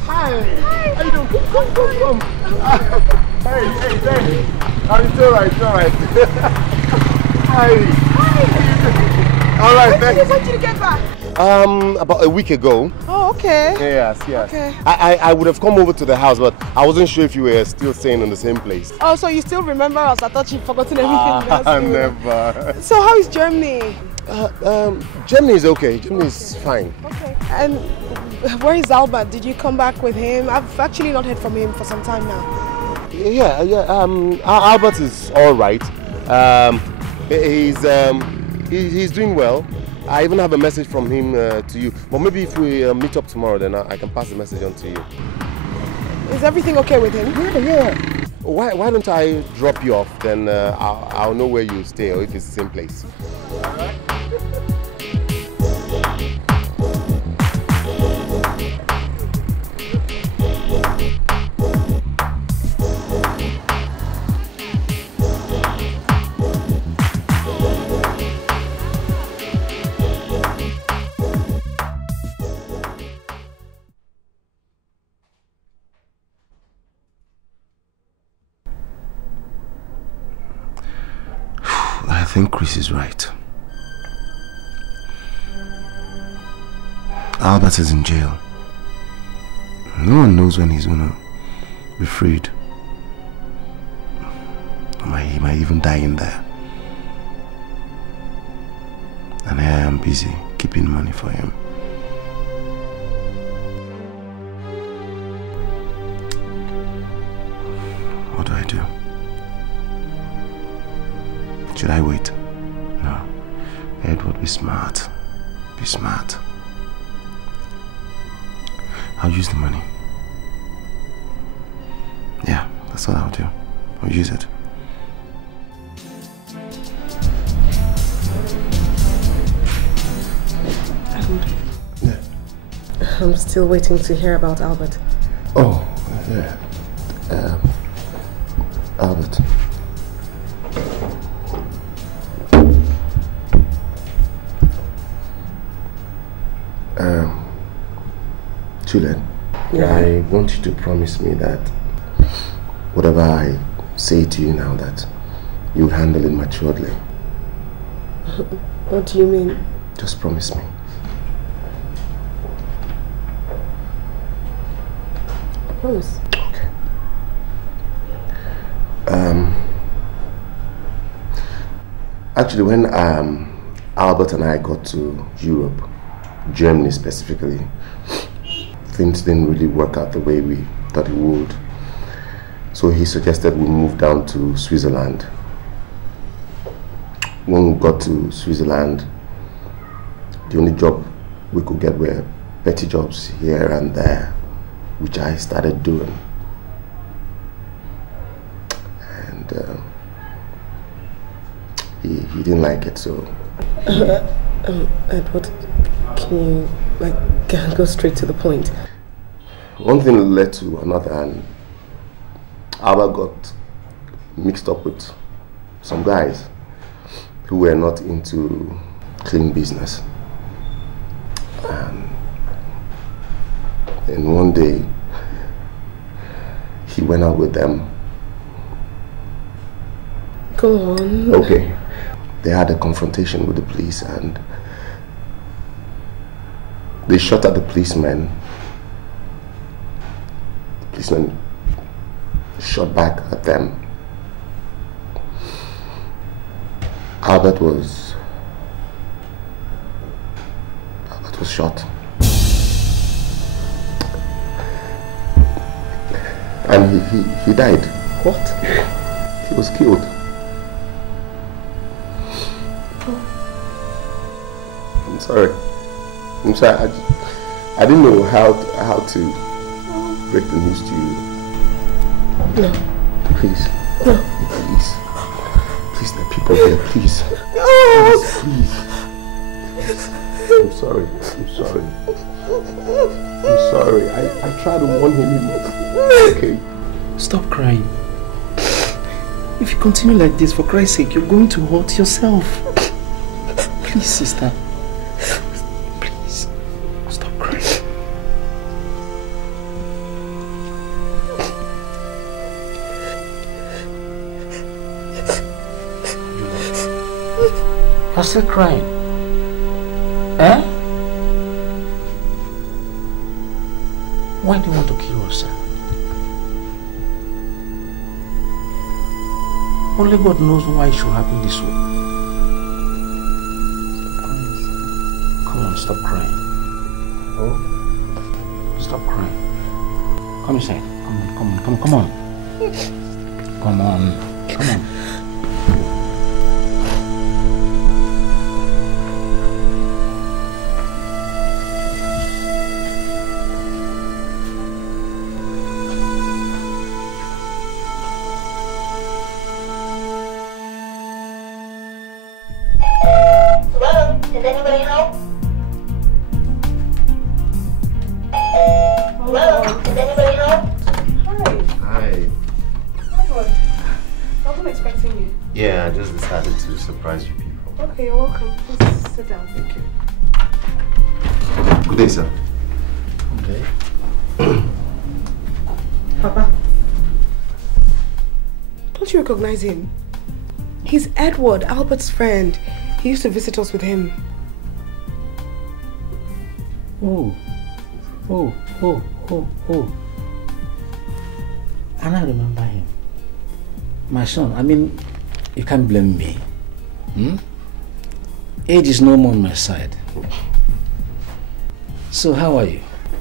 Hi. How you doing? Come. Hey. It's all right. Hi. All right, thanks. When did you get back? About a week ago. Oh, okay. Yes. Okay. I would have come over to the house, but I wasn't sure if you were still staying in the same place. Oh, so you still remember us? I thought you'd forgotten everything. Never. So how is Germany? Germany is okay. Germany is fine. Okay. And where is Albert? Did you come back with him? I've actually not heard from him for some time now. Yeah. Albert is all right. He's doing well. I even have a message from him to you. But maybe if we meet up tomorrow, then I can pass the message on to you. Is everything okay with him? Yeah. Why don't I drop you off? Then I'll know where you stay, or if it's the same place. All right. I think Chris is right. Albert is in jail. No one knows when he's gonna be freed. He might even die in there. And I am busy keeping money for him. What do I do? Should I wait? No. Edward, be smart. Be smart. I'll use the money. Yeah, that's what I'll do. I'll use it. Yeah. I'm still waiting to hear about Albert. Oh, yeah. Albert. Chile, yeah. I want you to promise me that whatever I say to you now, that you'll handle it maturely. What do you mean? Just promise me. I promise. Okay. Actually, when Albert and I got to Europe, Germany specifically, things didn't really work out the way we thought it would. So he suggested we move down to Switzerland. When we got to Switzerland, the only job we could get were petty jobs here and there, which I started doing. And he didn't like it, so... Edward, can you go straight to the point? One thing led to another, and Albert got mixed up with some guys who were not into clean business. And one day he went out with them. Go on. Okay. They had a confrontation with the police, and They shot at the policeman. The policeman shot back at them. Albert was shot. And he died. What? He was killed. I'm sorry. I didn't know how to break the news to you. No. Please. No. Please. Please, the people here, please. No. Please. I'm sorry. I tried to warn him. Okay. Stop crying. If you continue like this, for Christ's sake, you're going to hurt yourself. Please, sister. Please. Stop crying. You're still crying. Eh? Why do you want to kill yourself? Only God knows why it should happen this way. Come on, stop crying. Oh? Stop crying. Come inside. Come on. Come on. Is anybody home? Hello? Is anybody home? Hi. Hi. I wasn't expecting you. Yeah, I just decided to surprise you people. Okay, you're welcome. Please sit down. Thank you. Good day, sir. Okay. Papa. Don't you recognize him? He's Edward, Albert's friend. He used to visit us with him. Oh. And I remember him. My son, I mean, you can't blame me. Age is no more on my side. So how are you?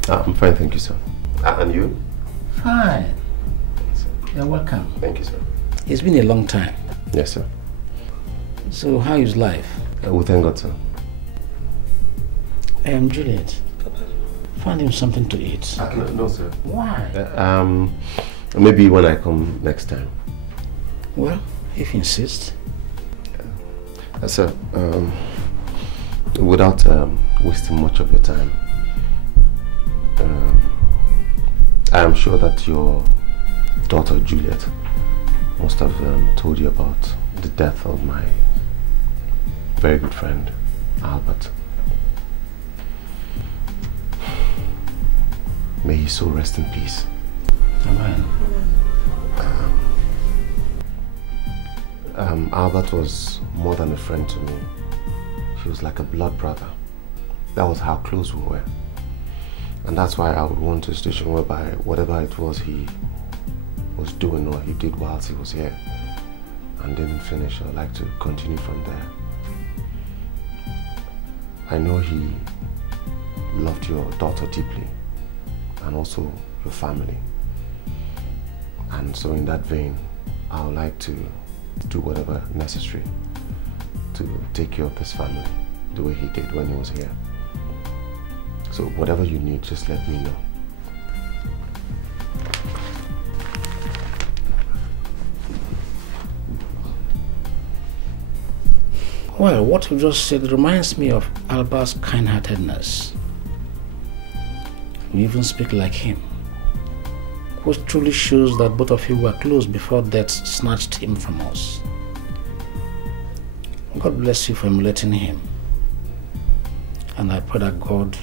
I'm fine, thank you, sir. And you? Fine. You're welcome. Thank you, sir. It's been a long time. Yes, sir. So how is life? Well, thank God, sir. I am Juliet. Papa. Find him something to eat. No, sir. Why? Maybe when I come next time. Well, if you insist. Sir, without wasting much of your time, I am sure that your daughter Juliet must have told you about the death of my very good friend Albert. May he so rest in peace. Amen. Albert was more than a friend to me. He was like a blood brother. That was how close we were. And that's why I would want a situation whereby whatever it was he was doing or he did whilst he was here and didn't finish, I'd like to continue from there. I know he loved your daughter deeply and also your family. And so in that vein, I would like to do whatever necessary to take care of this family the way he did when he was here. So whatever you need, just let me know. Well, what you just said reminds me of Albert's kind-heartedness. You even speak like him, which truly shows that both of you were close before death snatched him from us. God bless you for emulating him, and I pray that God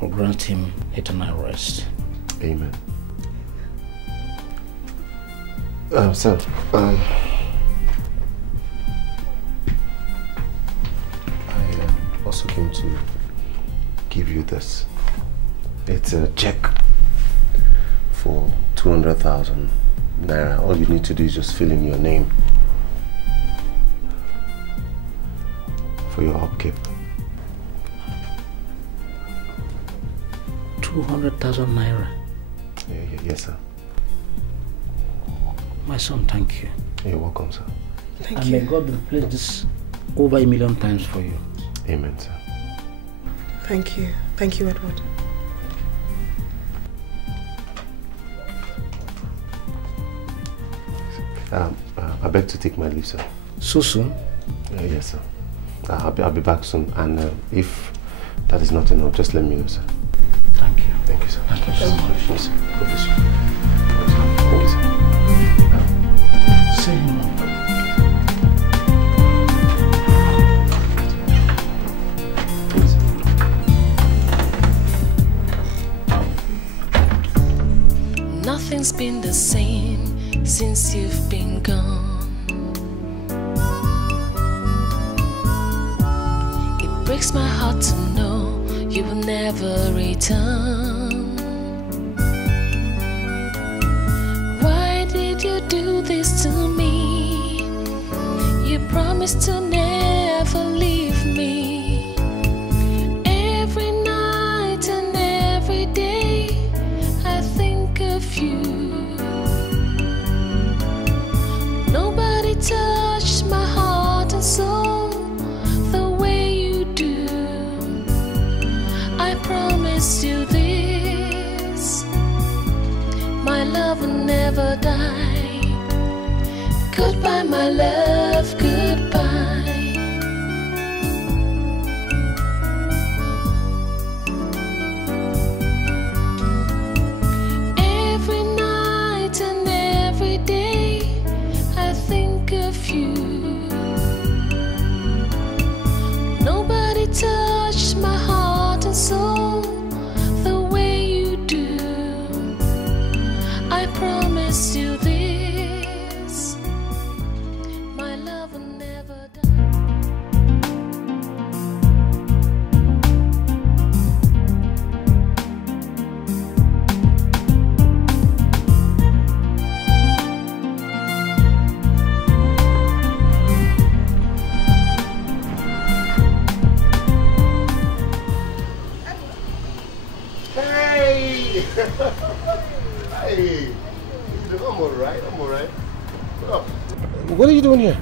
will grant him eternal rest. Amen. Sir, I also came to give you this. It's a check for 200,000 naira. All you need to do is just fill in your name for your upkeep. 200,000 naira. Yes, sir. My son, thank you. You're welcome, sir. Thank and you. may God replace this over 1 million times for you. Amen, sir. Thank you. Thank you, Edward. I beg to take my leave, sir. So soon? Yes, sir. I'll be back soon, and if that is not enough, just let me know, sir. Thank you. Thank you, sir. Thank you so much. Yes, sir. God bless you. Thank you, sir. See you. Nothing's been the same since you've been gone. It breaks my heart to know you will never return. Why did you do this to me? You promised to never leave me. Every night and every day I think of you. Nobody touched my heart and soul the way you do. I promise you this, my love will never die. Goodbye, my love, goodbye. Every night and every day I think of you. Nobody touched my heart and soul the way you do. I promise you this, my love will never die. Hey! Hey! I'm alright, I'm alright. What are you doing here?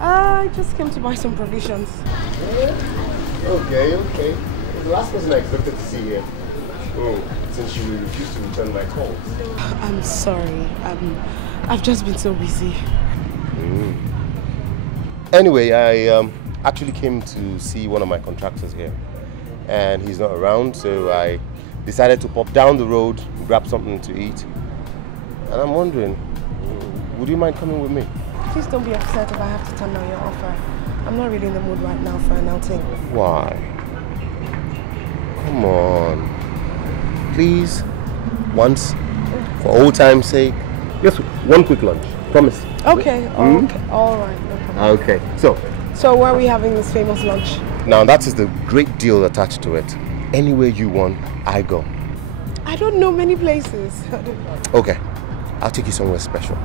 I just came to buy some provisions. Okay. The last person I expected to see here. Oh, since you refused to return my calls. I'm sorry. I've just been so busy. Anyway, I actually came to see one of my contractors here. And he's not around, so I decided to pop down the road, grab something to eat. And I'm wondering, would you mind coming with me? Please don't be upset if I have to turn down your offer. I'm not really in the mood right now for an outing. Why? Come on. Please, once, for old time's sake. Just one quick lunch, promise. Okay, okay, all right, no problem. Okay, So where are we having this famous lunch? now that is the great deal attached to it. Anywhere you want, I go. I don't know many places. Okay, I'll take you somewhere special.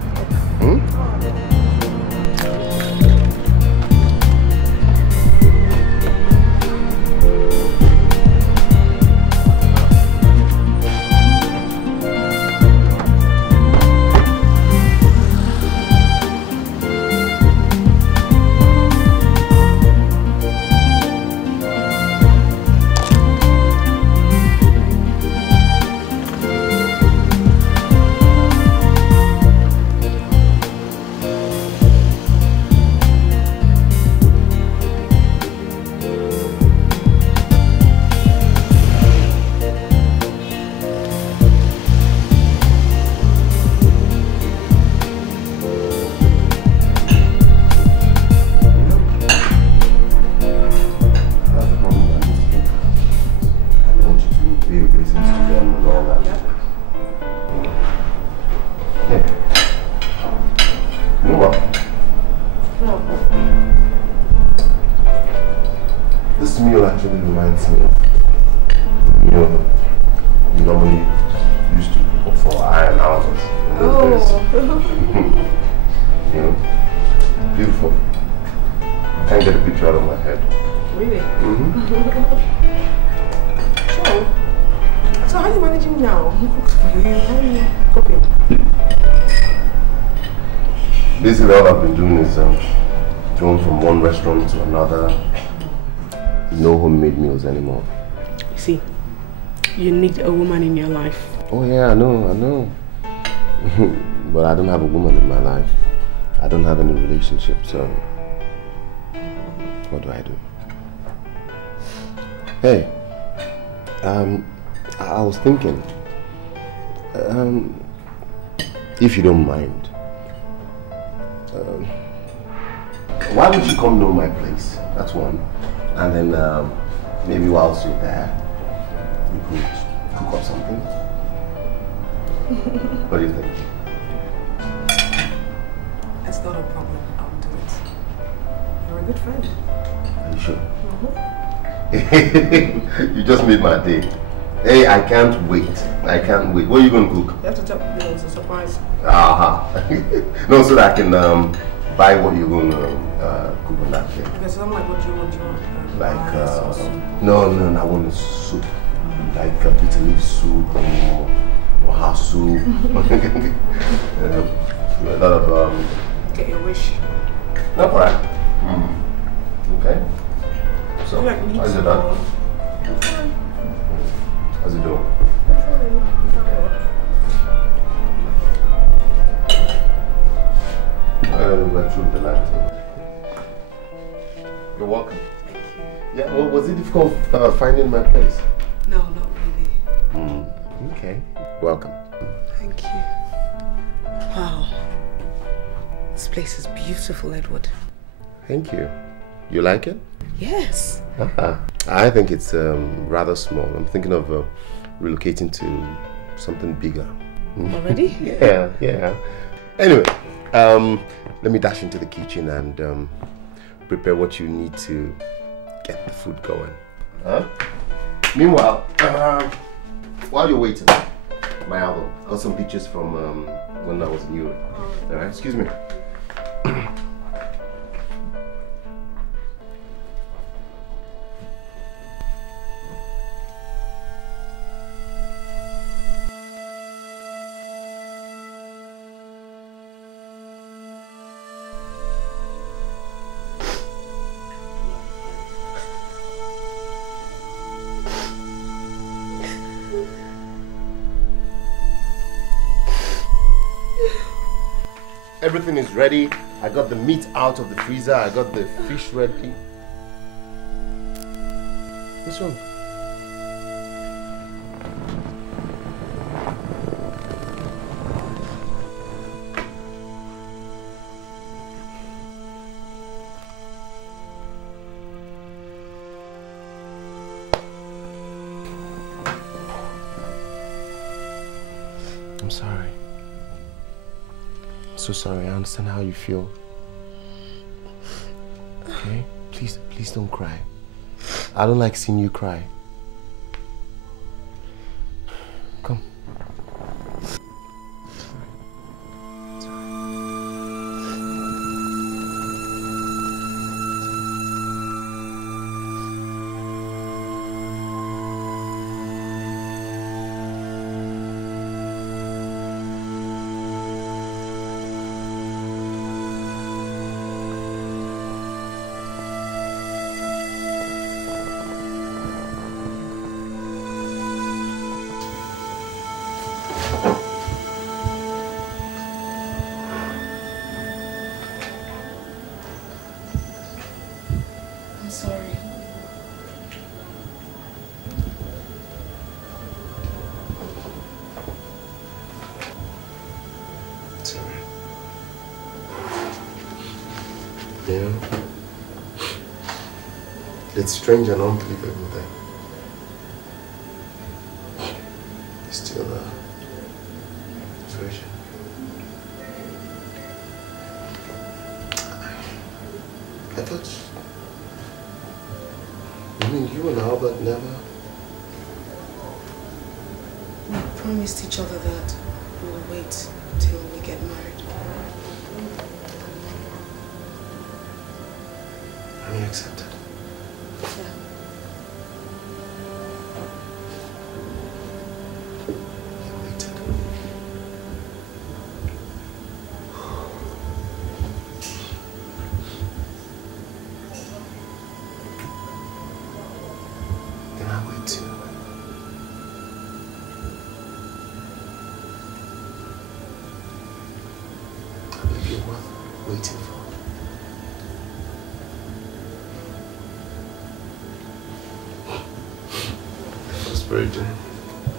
This meal actually reminds me of normally used to cook for iron houses in those days. You know, beautiful. I can't get a picture out of my head. Really? Sure. So how are you managing now? Who cooks for you? How are you cooking? Basically all I've been doing is going from one restaurant to another. No homemade meals anymore. You see, you need a woman in your life. Oh yeah, I know. But I don't have a woman in my life. I don't have any relationship, so what do I do? Hey, I was thinking, if you don't mind, why don't you come know my place? That's one. And then maybe whilst you're there, we could cook up something. What do you think? It's not a problem. I'll do it. You're a good friend. Are you sure? You just made my day. Hey, I can't wait. I can't wait. What are you going to cook? You have to tell me it's a surprise. No, so that I can buy what you're going to cook on that day. Okay, so I'm like, what do you want? Like, no, I want a soup. Like a bitter leaf soup or house soup. A lot of get your wish. No problem. Okay. So, like meat how's it done? How's it doing? We're through the light. You're welcome. Thank you. Yeah, well, was it difficult finding my place? No, not really. Okay. Welcome. Thank you. Wow. This place is beautiful, Edward. Thank you. You like it? Yes. I think it's rather small. I'm thinking of relocating to something bigger. Already? Yeah. Anyway, let me dash into the kitchen and prepare what you need to get the food going. Meanwhile, while you're waiting, my album. Got some pictures from when I was in Europe. Alright, excuse me. Everything is ready. I got the meat out of the freezer. I got the fish ready. What's wrong? I'm sorry. So sorry, I understand how you feel. Okay? Please don't cry. I don't like seeing you cry. Come. It's strange and unbelievable that it's still a treasure. I thought, I mean, you and Albert never. promised each other that we'll wait till we get married. And you accepted? Yeah.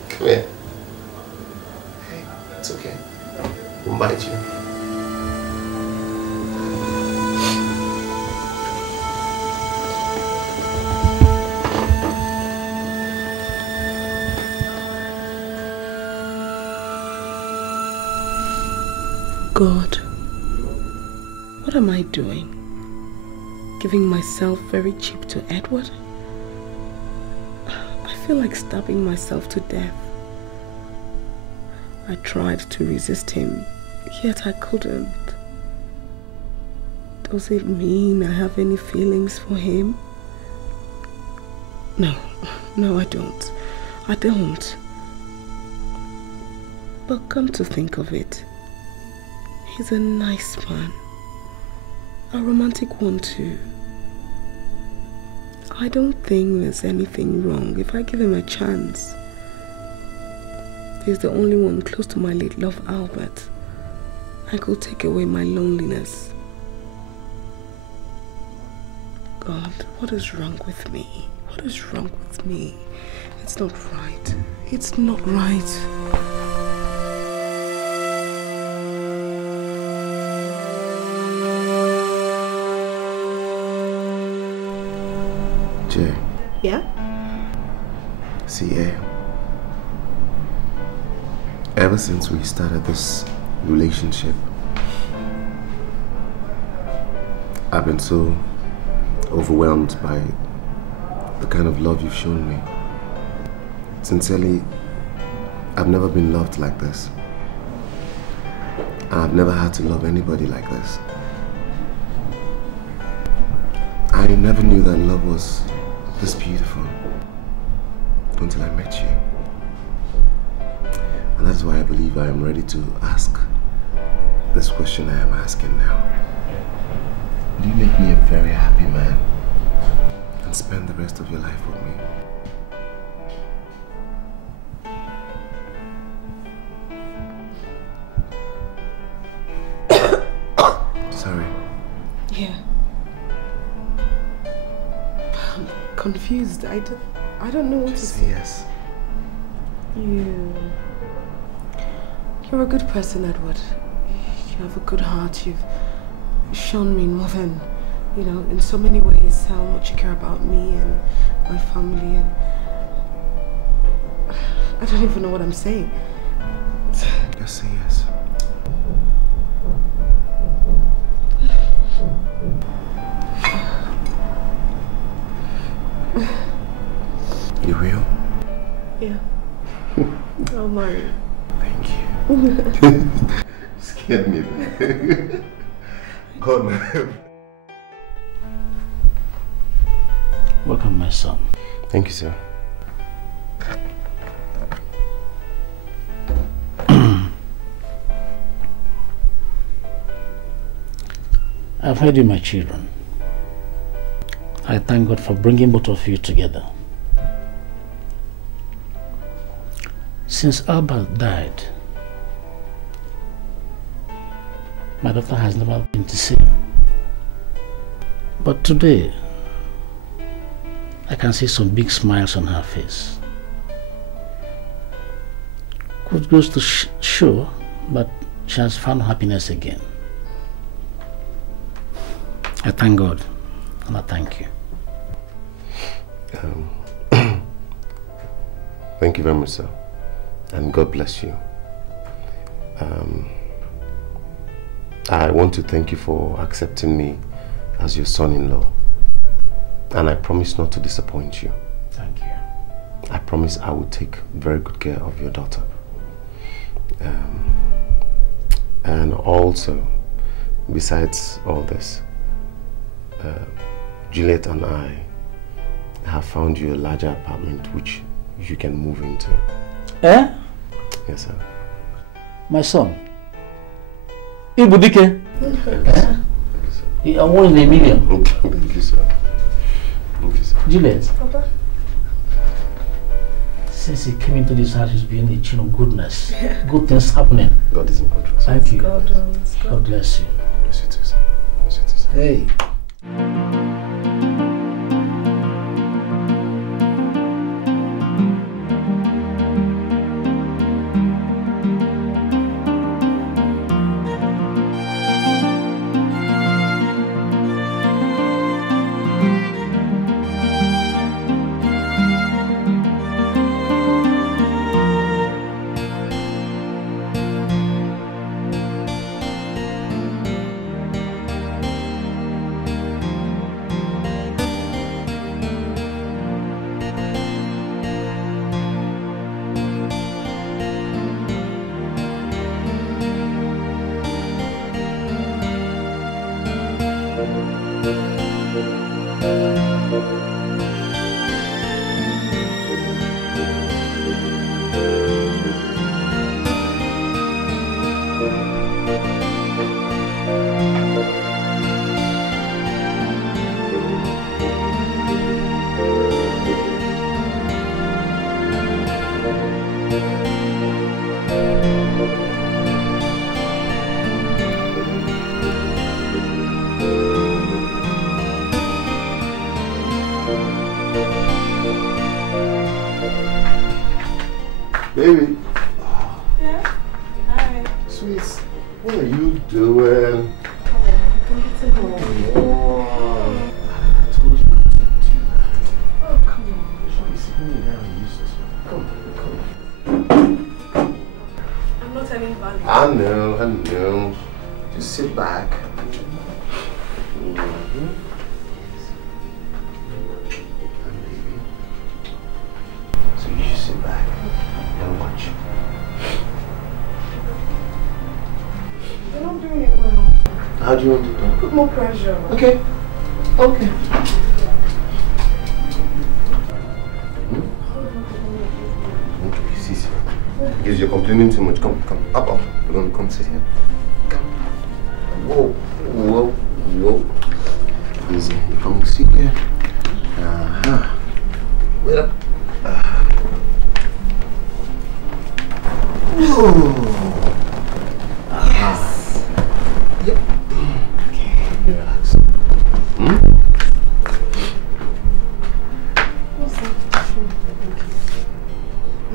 Come here. Hey, it's okay. We'll bite you. God, what am I doing? Giving myself very cheap to Edward? I feel like stabbing myself to death. I tried to resist him, yet I couldn't. Does it mean I have any feelings for him? No, I don't. I don't. But come to think of it, he's a nice man. A romantic one too. I don't think there's anything wrong if I give him a chance. He's the only one close to my late love, Albert. I could take away my loneliness. God, what is wrong with me? What is wrong with me? It's not right. It's not right. Jay. Yeah? See, ever since we started this relationship, I've been so overwhelmed by the kind of love you've shown me. Sincerely, I've never been loved like this. And I've never had to love anybody like this. I never knew that love was this beautiful until I met you. And that's why I believe I am ready to ask this question I am asking now. Will you make me a very happy man and spend the rest of your life with me? Sorry. Yeah. I'm confused. I don't know what to say. Yes. You're a good person, Edward. You have a good heart. You've shown me more than, in so many ways how much you care about me and my family, and I don't even know what I'm saying. Just say yes. You real? Yeah. I'll marry you. Thank you. Scared me. God, man. Welcome, my son. Thank you, sir. I've heard you, my children. I thank God for bringing both of you together. Since Albert died, my daughter has never been the same. But today, I can see some big smiles on her face. Good goes to show that she has found happiness again. I thank God and I thank you. Thank you very much, sir. And God bless you. I want to thank you for accepting me as your son-in-law. And I promise not to disappoint you. Thank you. I promise I will take very good care of your daughter. And also, besides all this, Juliet and I have found you a larger apartment which you can move into. Eh? Yes, sir. My son. Ibudike. I'm one in a million. Okay, thank you, sir. Thank you, sir. Juliet. Papa? Since he came into this house, he's been a chin of goodness. Good things happening. God is in control. Thank you. God bless you. Bless you too, sir. Bless you too, sir. Hey. Baby. Yeah? Hi. Sweet. What are you doing? Come on. I told you not to do that. Oh, come on. Should be sitting me down and useless. Come. I'm not telling Valley. I know. Just sit back. So you just sit back and watch. You're not doing it well. How do you want to do it? Put more pressure. Okay. Because you're complaining too much. Come. Up. We're going to come sit here. Come. Whoa. Easy. You come sit here. Wait up. Yes. Yep. Okay. Relax. What's that?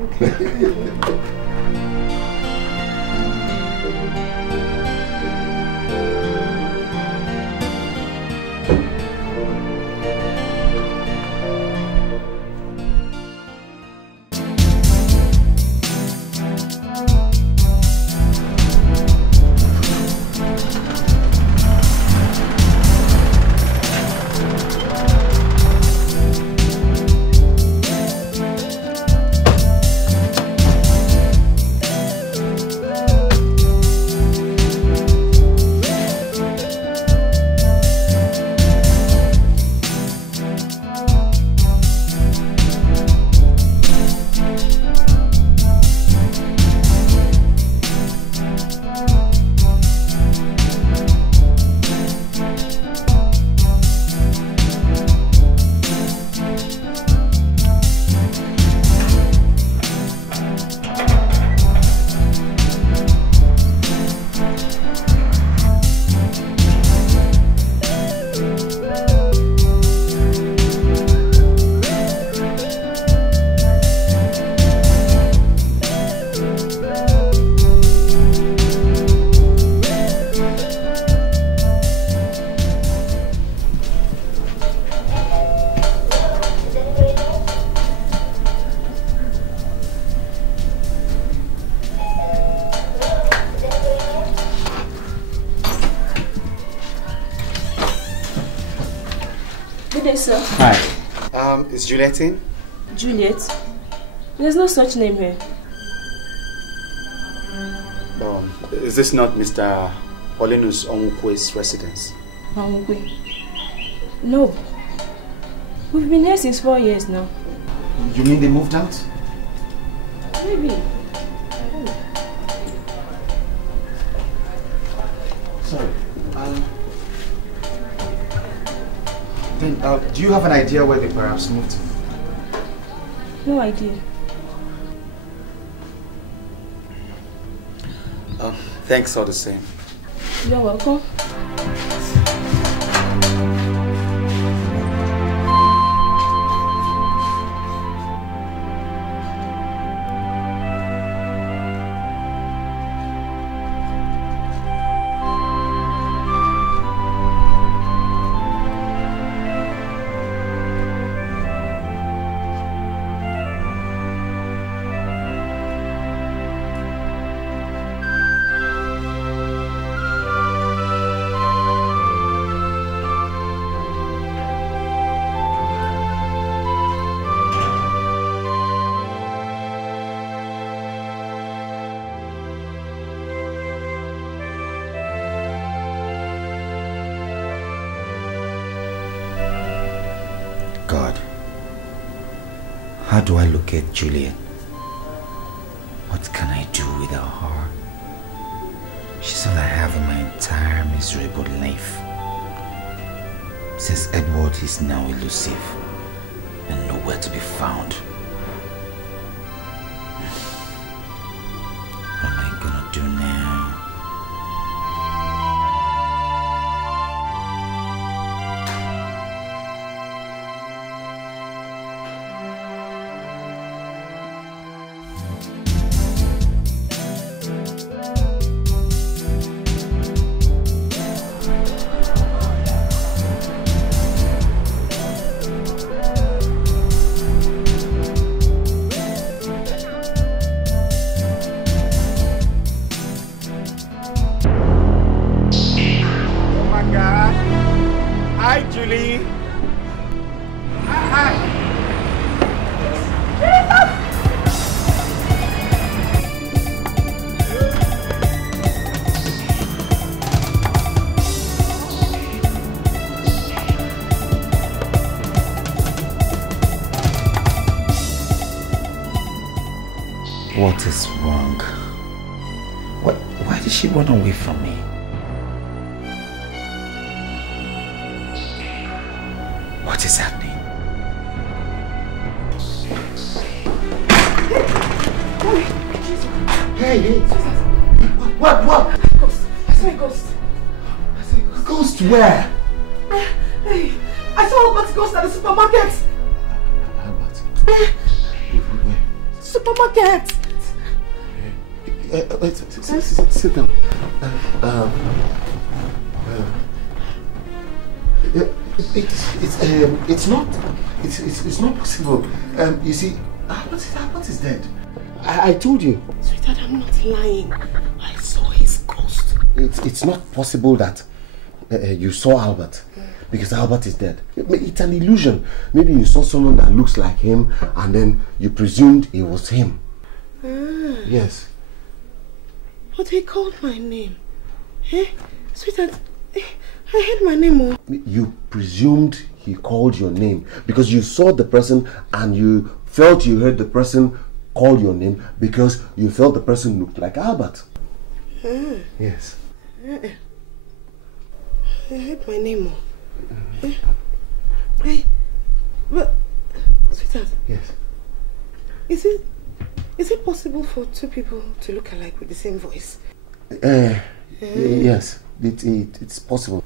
Okay. Good day, sir. Hi. Is Juliet in? Juliet? There's no such name here. Is this not Mr. Olenus Onwukwe's residence? Onwukwe? No. We've been here since 4 years now. You mean they moved out? Maybe. Sorry. Then, do you have an idea where they perhaps moved to? No idea. Thanks all the same. You're welcome. How do I locate Juliet? What can I do without her? She's all I have in my entire miserable life. Since Edward is now elusive and nowhere to be found. What am I gonna do now? What is wrong? Why did she run away from me? What is happening? Hey! What? Ghost. I saw a ghost. A ghost where? Hey, I saw Albert's ghost at the supermarket. Albert? Supermarket. Sit down. It's not possible. You see, Albert is dead. I told you. Sweetheart, I'm not lying. I saw his ghost. It's not possible that you saw Albert, because Albert is dead. It's an illusion. Maybe you saw someone that looks like him and then you presumed it was him. Yes. But he called my name. Sweetheart, I heard my name. You presumed he called your name because you saw the person and you felt you heard the person call your name because you felt the person looked like Albert. Yes. I heard my name. But, sweetheart. Yes. Is it possible for two people to look alike with the same voice? Yes, it's possible.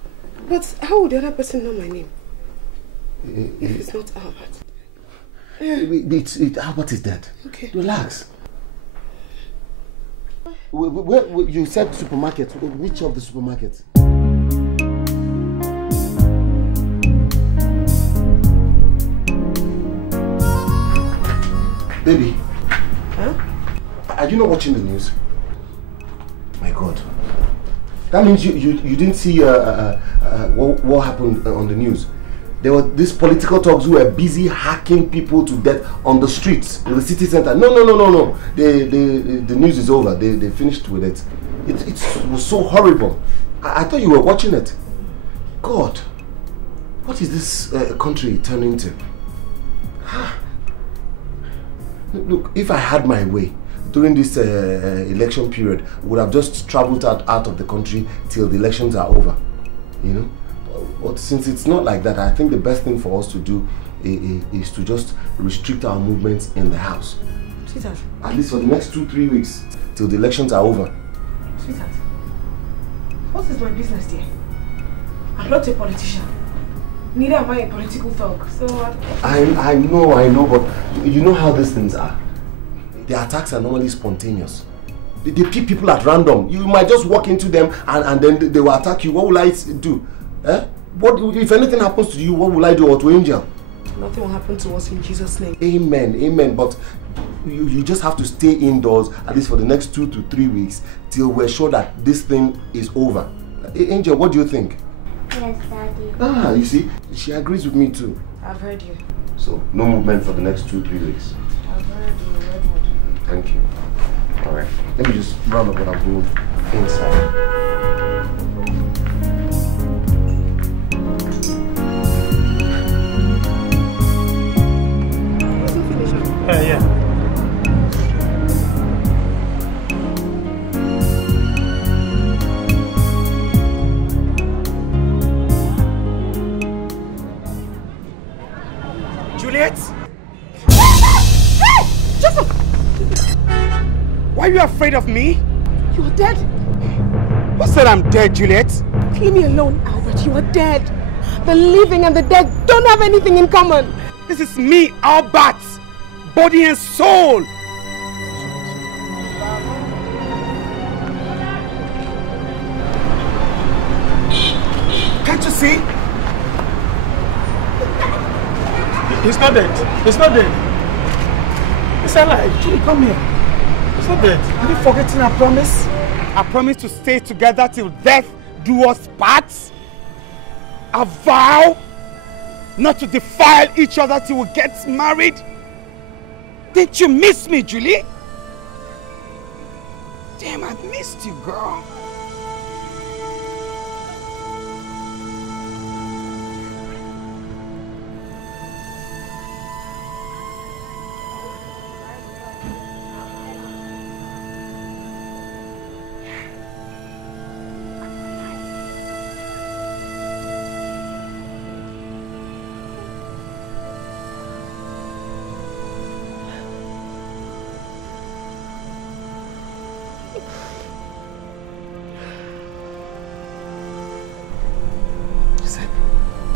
But how would the other person know my name? If it's not Albert. Albert is dead. Okay. Relax. Where you said supermarket. Which of the supermarkets? Baby. Huh? Are you not watching the news? My God. That means you didn't see what happened on the news. there were these political talks who were busy hacking people to death on the streets in the city center. No. The news is over. They finished with it. It was so horrible. I thought you were watching it. God, what is this country turning to? Look, if I had my way during this election period, I would have just traveled out of the country till the elections are over. You know? But since it's not like that, I think the best thing for us to do is to just restrict our movements in the house. Sweetheart. At least for the next 2-3 weeks till the elections are over. Sweetheart, what is my business here? I'm not a politician. Neither am I a political thug. So I know, but you know how these things are. The attacks are normally spontaneous. They pick people at random. You might just walk into them and then they will attack you. What will I do? What if anything happens to you? What will I do, or to Angel? Nothing will happen to us in Jesus' name. Amen. But you just have to stay indoors at least for the next 2 to 3 weeks till we're sure that this thing is over. Angel, what do you think? Yes, Daddy. You see, she agrees with me too. I've heard you. So, no movement for the next 2-3 weeks. I've heard you, Redwood. Thank you. Alright, let me just round up what I'm doing inside. Yeah. Juliet? Hey! Joseph! Why are you afraid of me? You are dead. Who said I'm dead, Juliet? Leave me alone, Albert. You are dead. The living and the dead don't have anything in common. This is me, Albert. Body and soul. Can't you see? He's not dead. He's not dead. He's alive. Julie, come here. He's not dead. Are you forgetting our promise? I promise to stay together till death do us part. A vow not to defile each other till we get married. Didn't you miss me, Julie? Damn, I missed you, girl.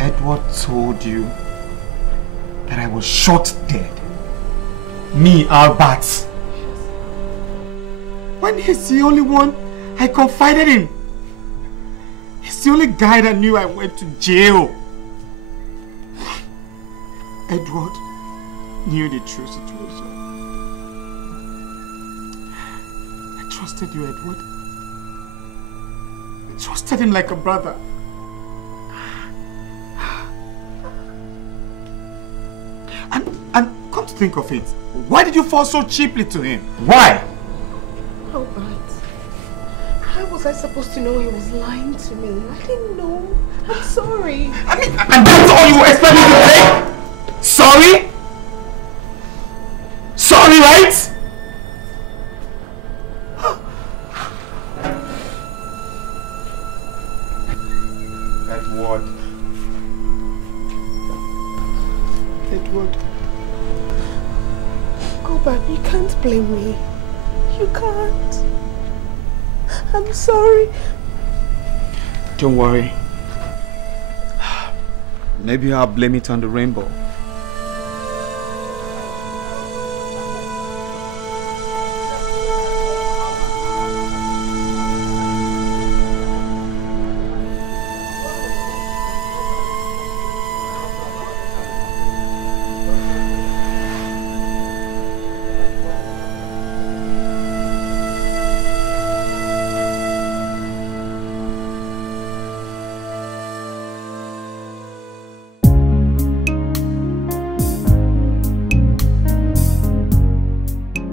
Edward told you that I was shot dead. Me, Albert. When he's the only one I confided in. He's the only guy that knew I went to jail. Edward knew the true situation. I trusted you, Edward. I trusted him like a brother. And come to think of it, why did you fall so cheaply to him? Why? Albert, how was I supposed to know he was lying to me? I didn't know. I'm sorry. And that's all you expect me to say? Sorry? Sorry, right? Edward. Go back. You can't blame me. You can't. I'm sorry. Don't worry. Maybe I'll blame it on the rainbow.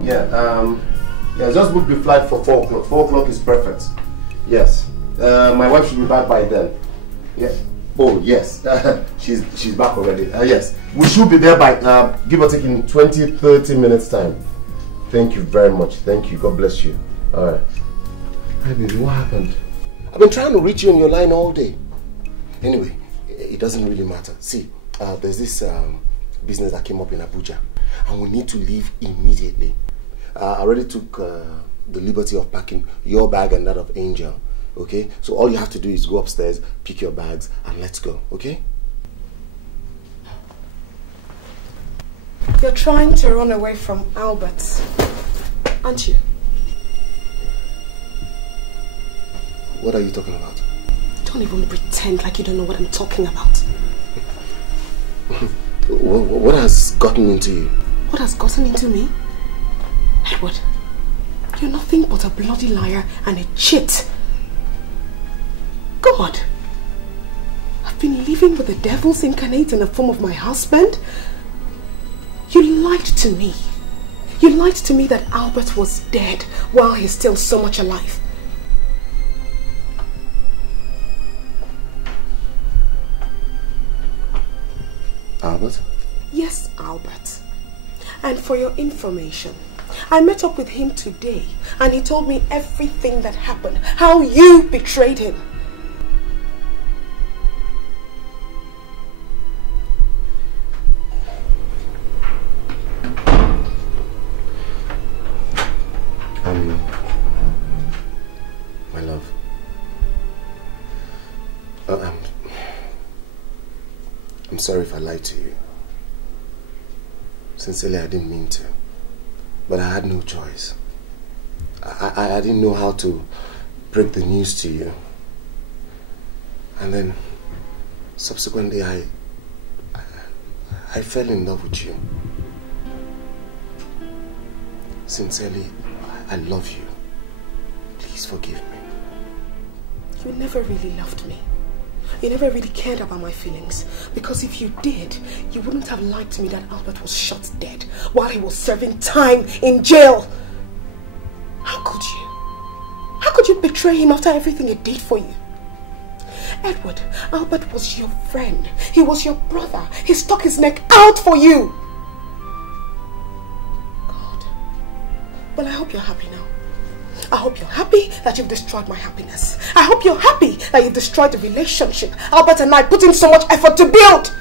Yeah, just book the flight for 4 o'clock. 4 o'clock is perfect. Yes. My wife should be back by then. Yeah. Oh, yes. she's back already. Yes. We should be there by, give or take, in 20-30 minutes time. Thank you very much. Thank you. God bless you. Alright. Hi, baby. What happened? I've been trying to reach you on your line all day. Anyway, it doesn't really matter. See, there's this business that came up in Abuja, and we need to leave immediately. I already took the liberty of packing your bag and that of Angel. Okay? So all you have to do is go upstairs, pick your bags, and let's go. Okay? You're trying to run away from Albert, aren't you? What are you talking about? Don't even pretend like you don't know what I'm talking about. What has gotten into you? What has gotten into me? Edward, you're nothing but a bloody liar and a cheat. God, I've been living with the devils incarnate in the form of my husband. You lied to me. You lied to me that Albert was dead while he's still so much alive. Albert? Yes, Albert. And for your information, I met up with him today and he told me everything that happened, how you betrayed him. My love. I'm sorry if I lied to you. Sincerely, I didn't mean to. But I had no choice. I didn't know how to break the news to you. And then, subsequently, I fell in love with you. Sincerely, I love you. Please forgive me. You never really loved me. You never really cared about my feelings. Because if you did, you wouldn't have lied to me that Albert was shot dead while he was serving time in jail. How could you? How could you betray him after everything he did for you? Edward, Albert was your friend. He was your brother. He stuck his neck out for you. God. Well, I hope you're happy now. I hope you're happy that you've destroyed my happiness. I hope you're happy that you've destroyed the relationship Albert and I put in so much effort to build.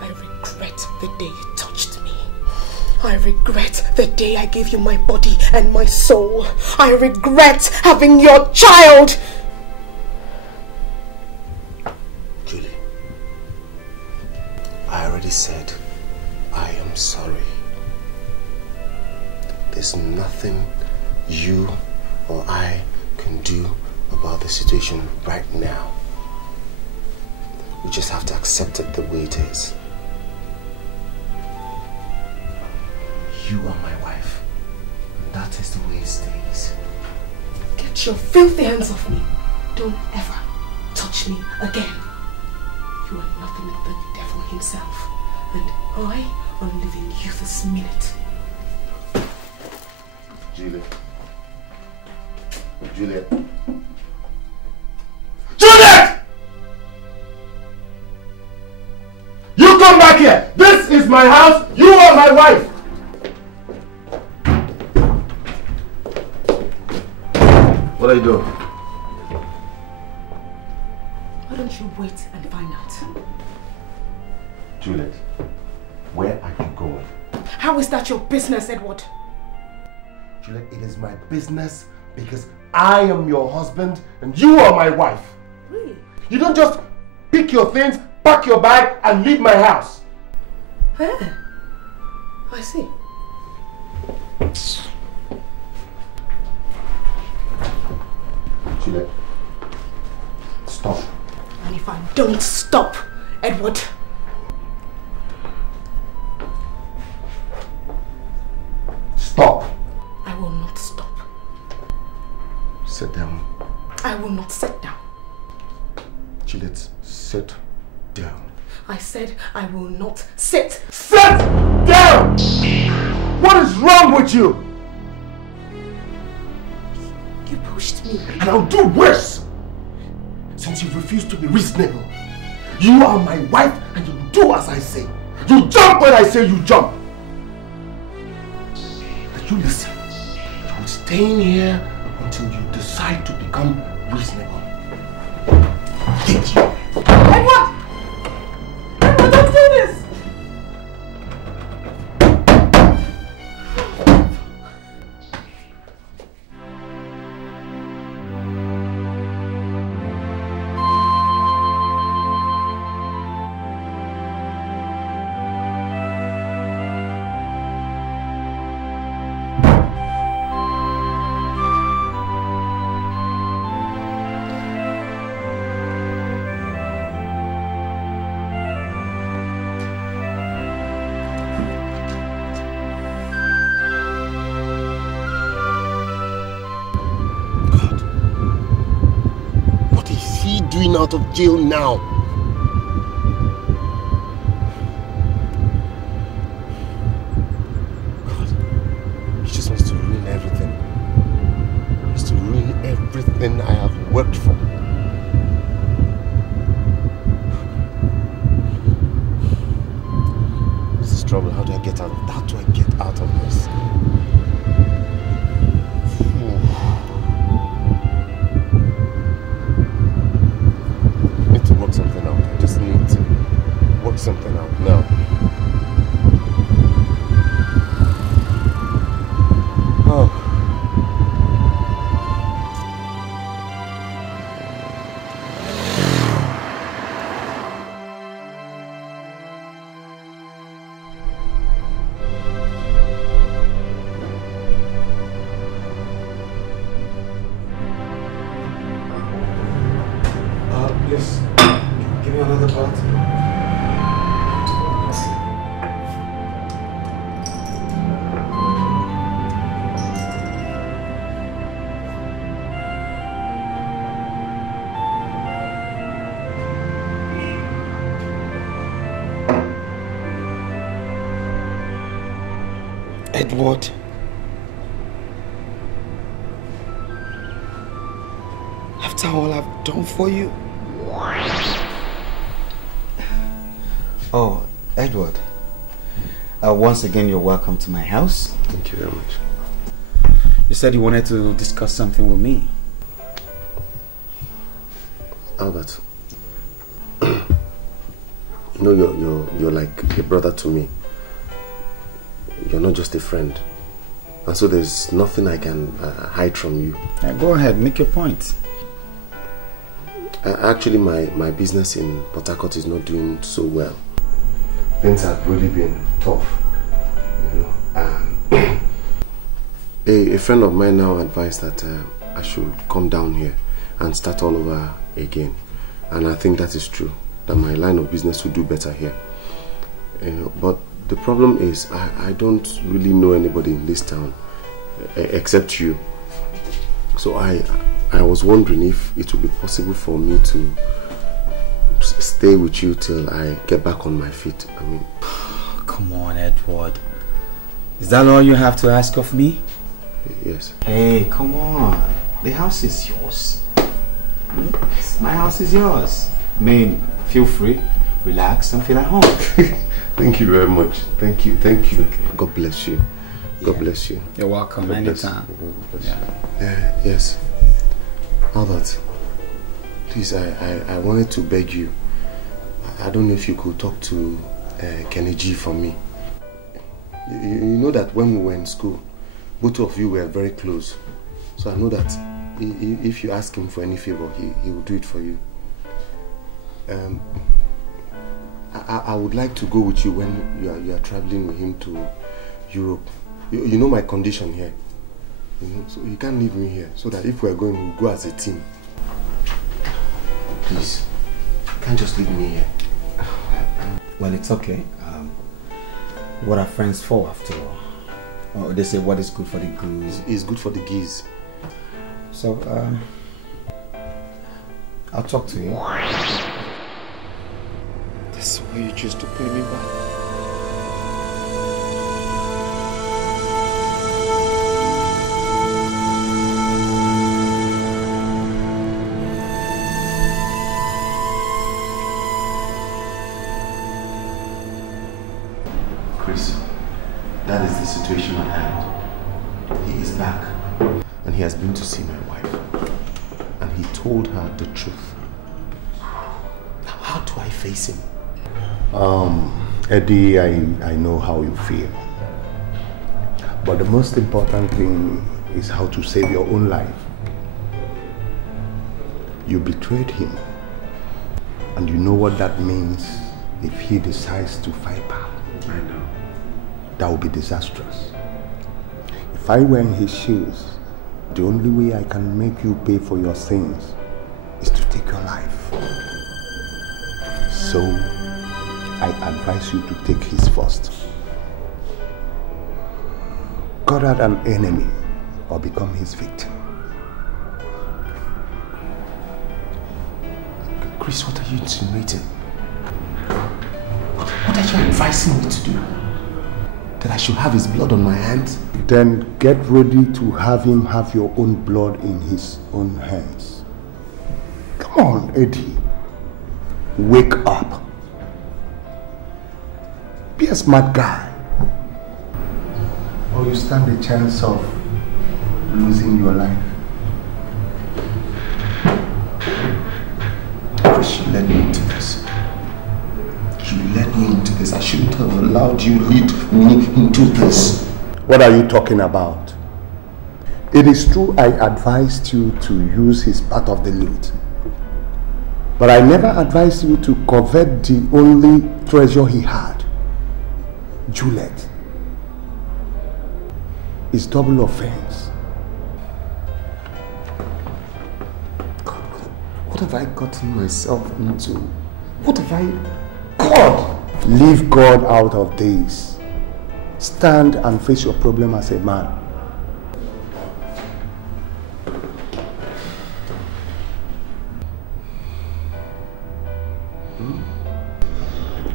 I regret the day you touched me. I regret the day I gave you my body and my soul. I regret having your child. Julie, I already said I am sorry. There's nothing you or I can do about the situation right now. We just have to accept it the way it is. You are my wife, and that is the way it stays. Get your filthy hands off me. Don't ever touch me again. You are nothing but the devil himself, and I am leaving you this minute. Juliet. Juliet. Juliet! You come back here! This is my house! You are my wife! What are you doing? Why don't you wait and find out? Juliet, where are you going? How is that your business, Edward? Juliet, it is my business because I am your husband and you are my wife. Really? You don't just pick your things, pack your bag and leave my house. Eh? I see. Juliet, stop. And if I don't stop, Edward... Stop. I will not stop. Sit down. I will not sit down. Juliet, sit down. I said I will not sit. Sit down! What is wrong with you? You pushed me. And I'll do worse. Since you refuse to be reasonable. You are my wife and you do as I say. You jump when I say you jump. But you listen. You're staying here until you decide to become reasonable. Get you. Edward! Edward, don't do this! Out of jail now. God, he just wants to ruin everything. He wants to ruin everything I have worked for. This is trouble. How do I get out of this? Something out. I just need to work something out now. Oh. Please. Give me another part. Edward. After all I've done for you. Oh, Edward. Once again, you're welcome to my house. Thank you very much. You said you wanted to discuss something with me. Albert, you know you're like a brother to me. You're not just a friend. And so there's nothing I can hide from you. Yeah, go ahead, make your point. Actually, my business in Port Harcourt is not doing so well. Things have really been tough, you know. And a friend of mine now advised that I should come down here and start all over again. And I think that is true, that my line of business will do better here. You know, but the problem is I don't really know anybody in this town except you. So I was wondering if it would be possible for me to stay with you till I get back on my feet. I mean... Come on, Edward. Is that all you have to ask of me? Yes. Hey, come on. The house is yours. My house is yours. I mean, feel free, relax and feel at home. Thank you very much. Thank you. Thank you. Okay. God bless you. God bless you. You're welcome. God anytime. Yes. Albert, please, I wanted to beg you. I don't know if you could talk to Kenny G for me. You know that when we were in school, both of you were very close. So I know that if you ask him for any favor, he will do it for you. I would like to go with you when you are traveling with him to Europe. You know my condition here. You know, so you can't leave me here. So that if we are going, we'll go as a team. Please, you can't just leave me here. Well, it's okay. What are friends for, after all? Oh, they say what is good for the goose is good for the geese. So, I'll talk to you. That's why you choose to pay me back. Chris, that is the situation at hand. He is back and he has been to see my wife and he told her the truth. Now how do I face him? Eddie, I know how you feel. But the most important thing is how to save your own life. You betrayed him. And you know what that means if he decides to fight back. I know. That would be disastrous. If I were in his shoes, the only way I can make you pay for your sins is to take your life. So, I advise you to take his first. Cut out an enemy or become his victim. Chris, what are you insinuating? What are you advising me to do? That I should have his blood on my hands? Then get ready to have him have your own blood in his own hands. Come on, Eddie. Wake up. Be a smart guy. Or you stand a chance of losing your life. Chris, you led me into this. You led me into this. I shouldn't have allowed you to lead me into this. What are you talking about? It is true I advised you to use his part of the loot. But I never advised you to covet the only treasure he had. Juliet. It's double offense. God, what have I gotten myself into? What have I... God! Leave God out of this. Stand and face your problem as a man.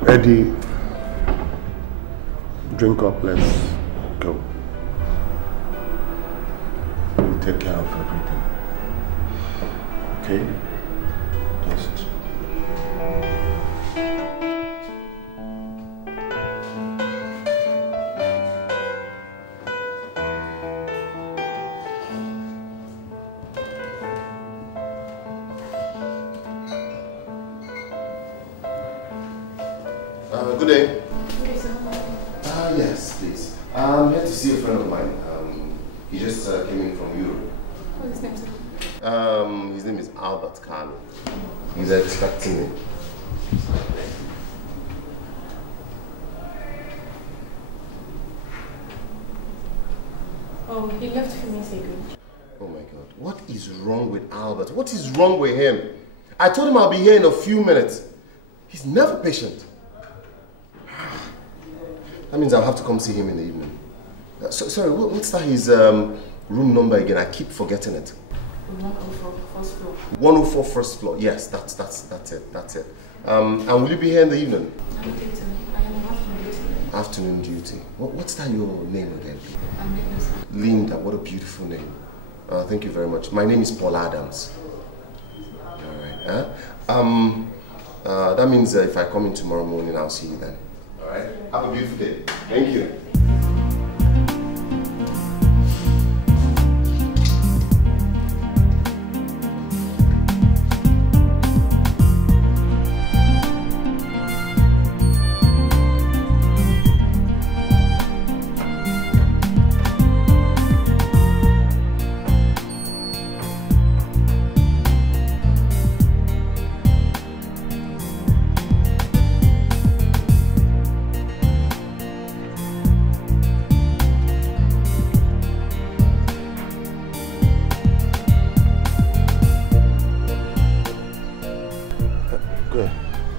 Eddie, drink up, let's go. We'll take care of everything. Okay? Just... Good day. Yes, please. I'm here to see a friend of mine. He just came in from Europe. What's his name, sir? His name is Albert Carlo. He's expecting me. Oh, he left a few minutes ago. Oh my God. What is wrong with Albert? What is wrong with him? I told him I'll be here in a few minutes. He's never patient. That means I'll have to come see him in the evening. Sorry, what's that his room number again? I keep forgetting it. 104 first floor. 104 first floor. Yes, that's it. And will you be here in the evening? I am afternoon duty. Afternoon duty. What's that your name again? I'm Linda, sir. Linda, what a beautiful name. Thank you very much. My name is Paul Adams. Alright. That means if I come in tomorrow morning, I'll see you then. Alright? Have a beautiful day. Thank you.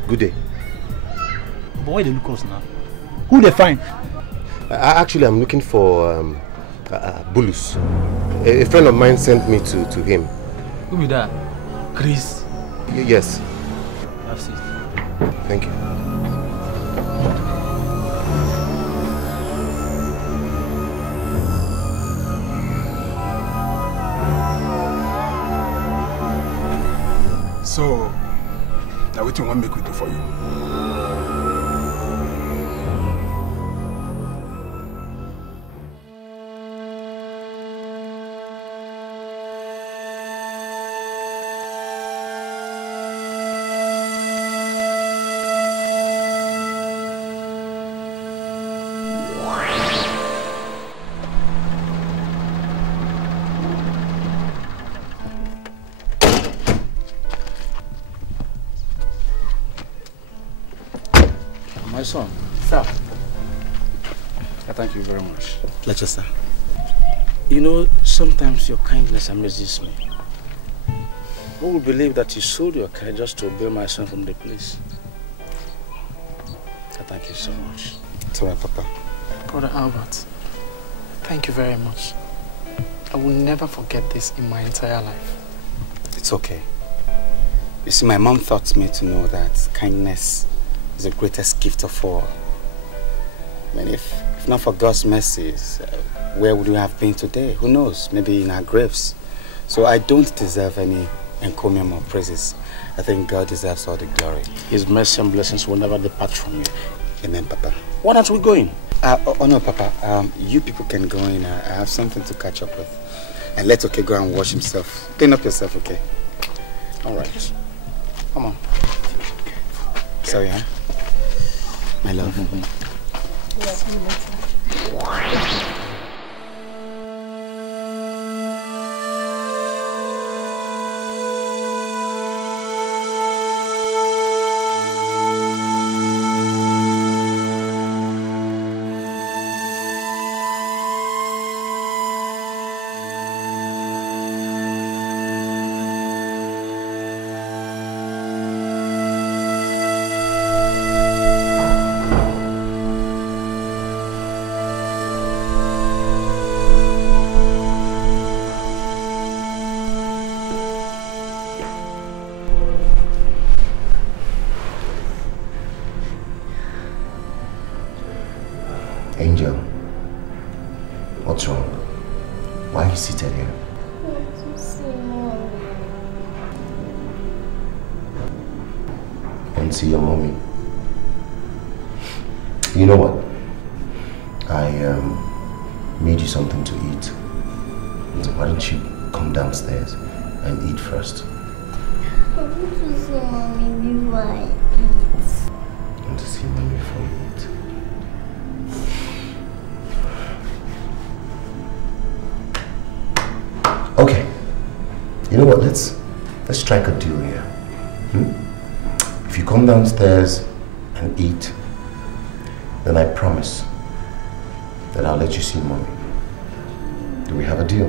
Good day. But why they look us now? Who they find? Actually, I'm looking for Bulus. A friend of mine sent me to him. Who be that? Chris? Yes. Have seat. Thank you. So, now what you want me to do for you? My son. Sir. I thank you very much. Pleasure, sir. You know, sometimes your kindness amazes me. Who would believe that you sold your car just to bail my son from the police? I thank you so much. It's all right, Papa. Brother Albert, thank you very much. I will never forget this in my entire life. It's okay. You see, my mom taught me to know that kindness is the greatest gift of all. I mean, if not for God's mercies, where would we have been today? Who knows? Maybe in our graves. So I don't deserve any encomium or praises. I think God deserves all the glory. His mercy and blessings will never depart from you. Amen, Papa. Why aren't we going? Oh no, Papa. You people can go in. I have something to catch up with. And let Okey go and wash himself. Clean up yourself, okay? All right. Come on. Sorry, huh? My love. Angel, what's wrong? Why are you seated here? I want to see Mommy. Want to see your mommy? You know what? I made you something to eat. So why don't you come downstairs and eat first? I want to see Mommy before I eat. I want to see mommy before you eat. Okay, you know what, let's strike a deal here. If you come downstairs and eat, then I promise that I'll let you see mommy. Do we have a deal?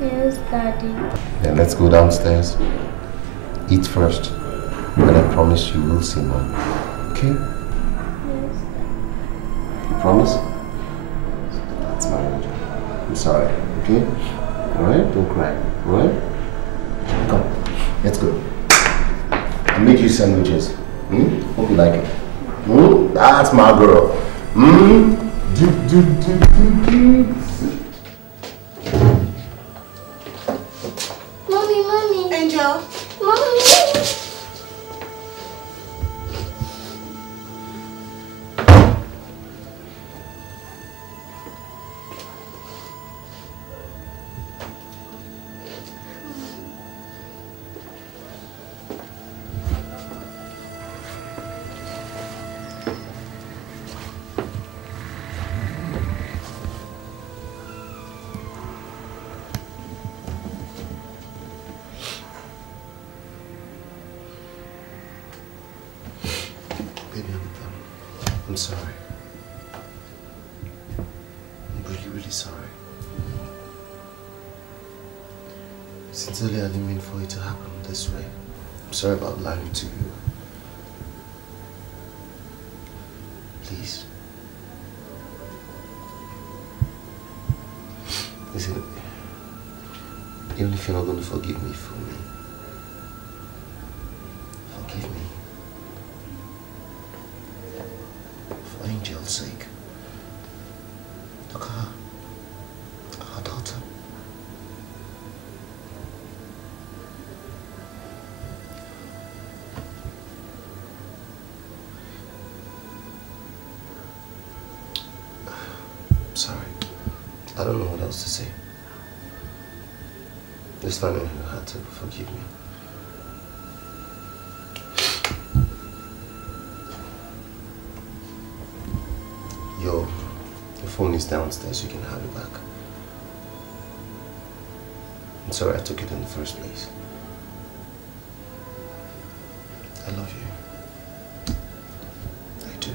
Yes, Daddy. Then let's go downstairs, eat first, and I promise you will see mommy. Okay? Yes. You promise? That's my angel. I'm sorry, okay? Alright? Don't cry. Alright? Come. Let's go. I'll make you sandwiches. Hope you like it. That's my girl. Mommy. Angel. Mommy. I'm sorry. I'm really, really sorry. Sincerely, I didn't mean for it to happen this way. I'm sorry about lying to you. Please. Listen, even if you're not going to forgive me for me, forgive me. For Angel's sake. Look at her. Our daughter. I'm sorry. I don't know what else to say. Just find out you had to forgive me. Your phone is downstairs, you can have it back. I'm sorry I took it in the first place. I love you. I do.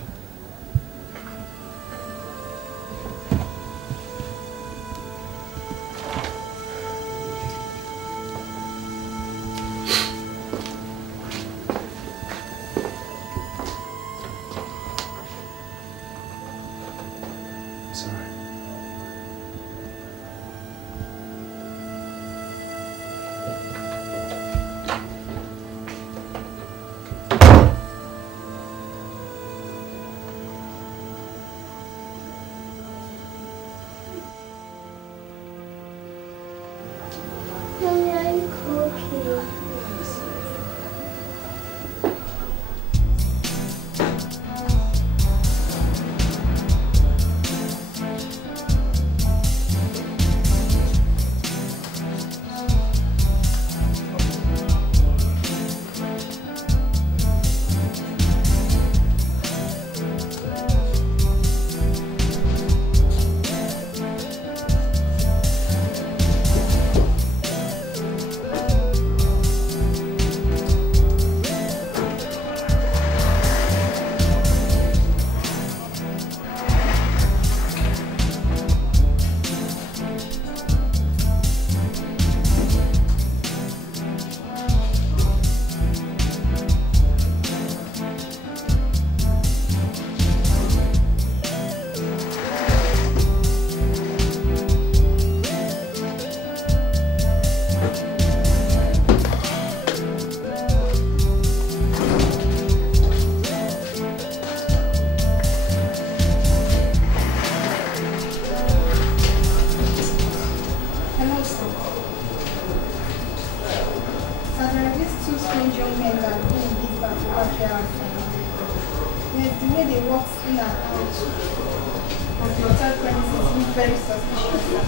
in and out of the hotel premises is very suspicious, sir.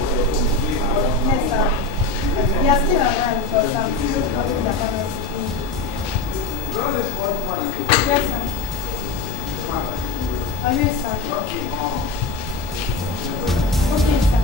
Yes, sir. They are still around, but I'm still having the balance. Yes, sir. I will, sir. Okay, sir.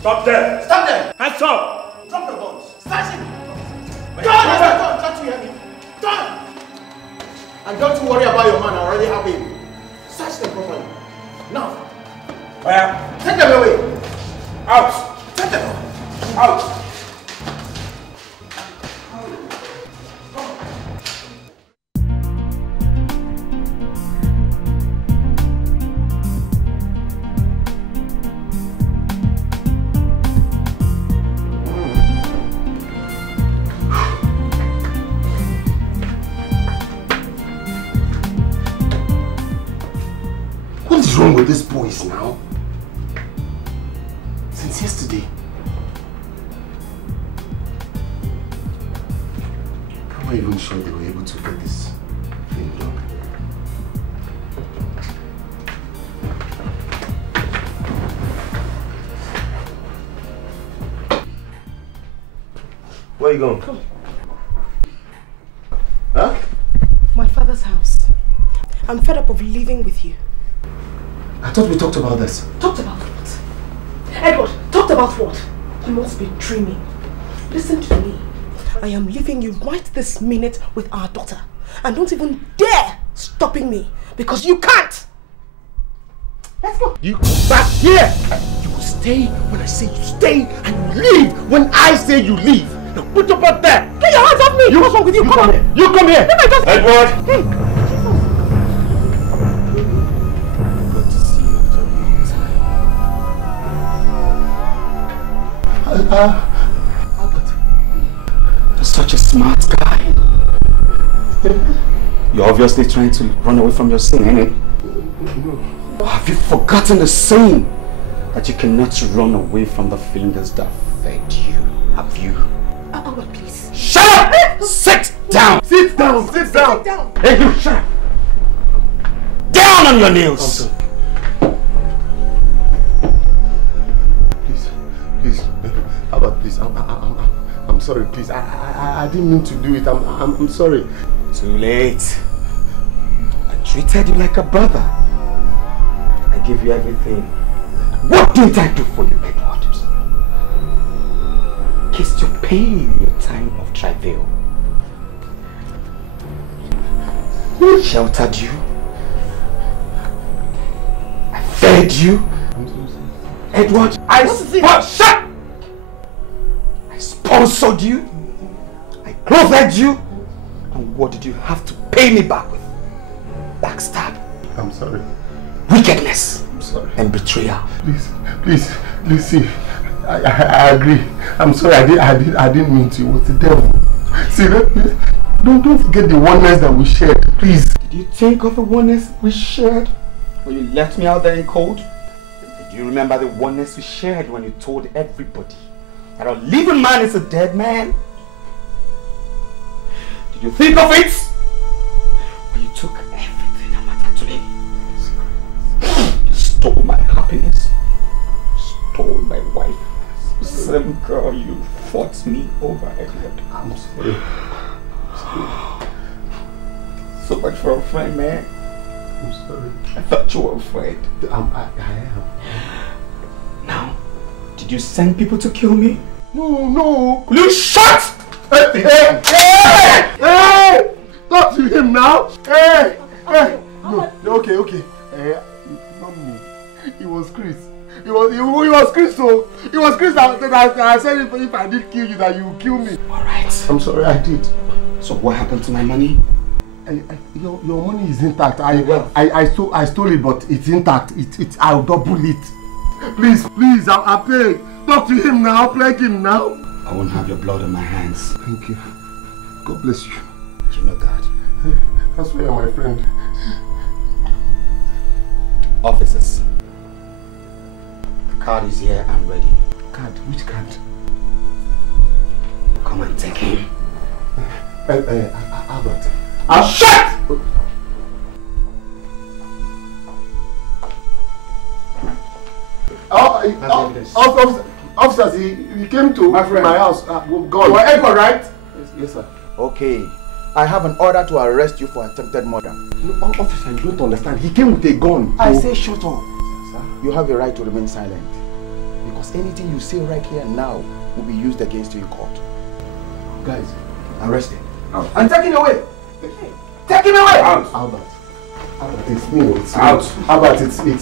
Stop there! Stop there! Hands up! Drop the guns! Start him! Don't you hear me? Don't! And don't you worry about your man, I already have him. Search them properly. Now. Where? Take them away! Out! Take them away! Out! What is wrong with these boys now? Since yesterday. I'm not even sure they were able to get this thing done. Where are you going? Come. Huh? My father's house. I'm fed up of living with you. I thought we talked about this. Talked about what? Edward, talked about what? You must be dreaming. Listen to me. I am leaving you right this minute with our daughter. And don't even dare stopping me. Because you can't! Let's go. You come back here! You will stay when I say you stay, and you leave when I say you leave. Now put your butt there! Get your hands off me! What's wrong with you? Come on! Here. You come here! Edward! Hey. Albert, you're such a smart guy. You're obviously trying to run away from your sin, ain't it? Have you forgotten the saying that you cannot run away from the fingers that fed you? Have you? Albert, please. Shut up! Sit down! Sit down! Sit down! Sit down! Hey, you shut up! Down on your knees! Please, Albert, please, I'm sorry, please. I didn't mean to do it. I'm sorry. Too late. I treated you like a brother. I gave you everything. What didn't I do for you, Edward? Kissed your pain in your time of travail. Sheltered you. I fed you. Edward, shut! I sponsored you. I clothed you. And what did you have to pay me back with? Backstab. I'm sorry. Wickedness. I'm sorry. And betrayal. Please, see. I agree. I'm sorry. I didn't mean to. It was the devil. See, don't forget the oneness that we shared. Please. Did you think of the oneness we shared when you left me out there in cold? Do you remember the oneness we shared when you told everybody that a living man is a dead man? Did you think of it? When you took everything that mattered to me. You stole my happiness. You stole my wife. Same girl you fought me over, Edward. I'm sorry. So much for a friend, man. I'm sorry. I thought you were afraid. I am. Now, did you send people to kill me? No. Will you shut? Hey! Talk to him now. Hey! No. Okay. Not me. It was Chris. It was Chris. So it was Chris that I said if I did kill you, that you would kill me. All right. I'm sorry, I did. So what happened to my money? Your money is intact. I stole it, but it's intact. I'll double it. Please, I pay. Talk to him now. Plague him now. I won't have your blood on my hands. Thank you. God bless you. You know God. That's why you're my friend. Officers. The card is here and ready. Card? Which card? Come and take him. Albert. Shut! Officers, he came to my house. Gone. You are Edward, right? Yes, sir. Okay. I have an order to arrest you for attempted murder. No, officer, you don't understand. He came with a gun. I say shut up. Sir? You have a right to remain silent. Because anything you say right here now will be used against you in court. Guys, arrest him. Out. And take him away. Take him away. Out. Albert, it's me. It's out. Albert, it's me.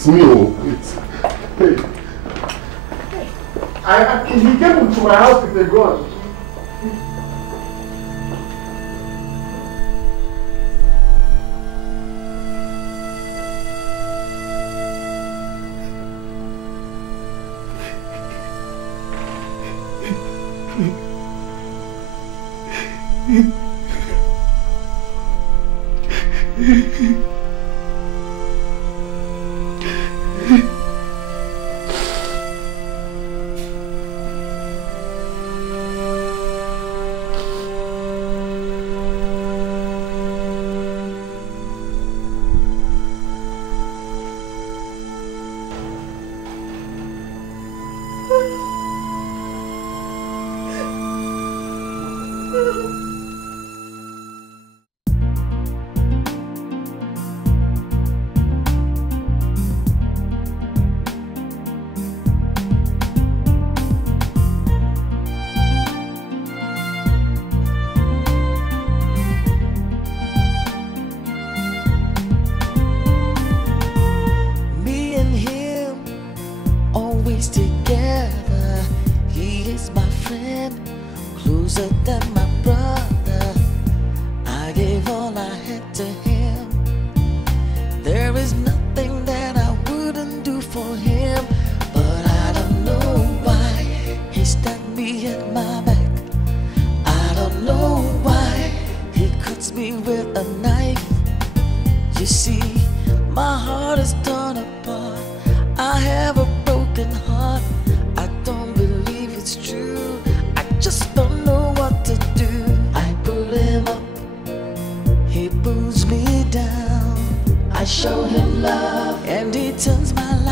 It's. Hey. He came to my house with a gun. Show him love, and he turns my life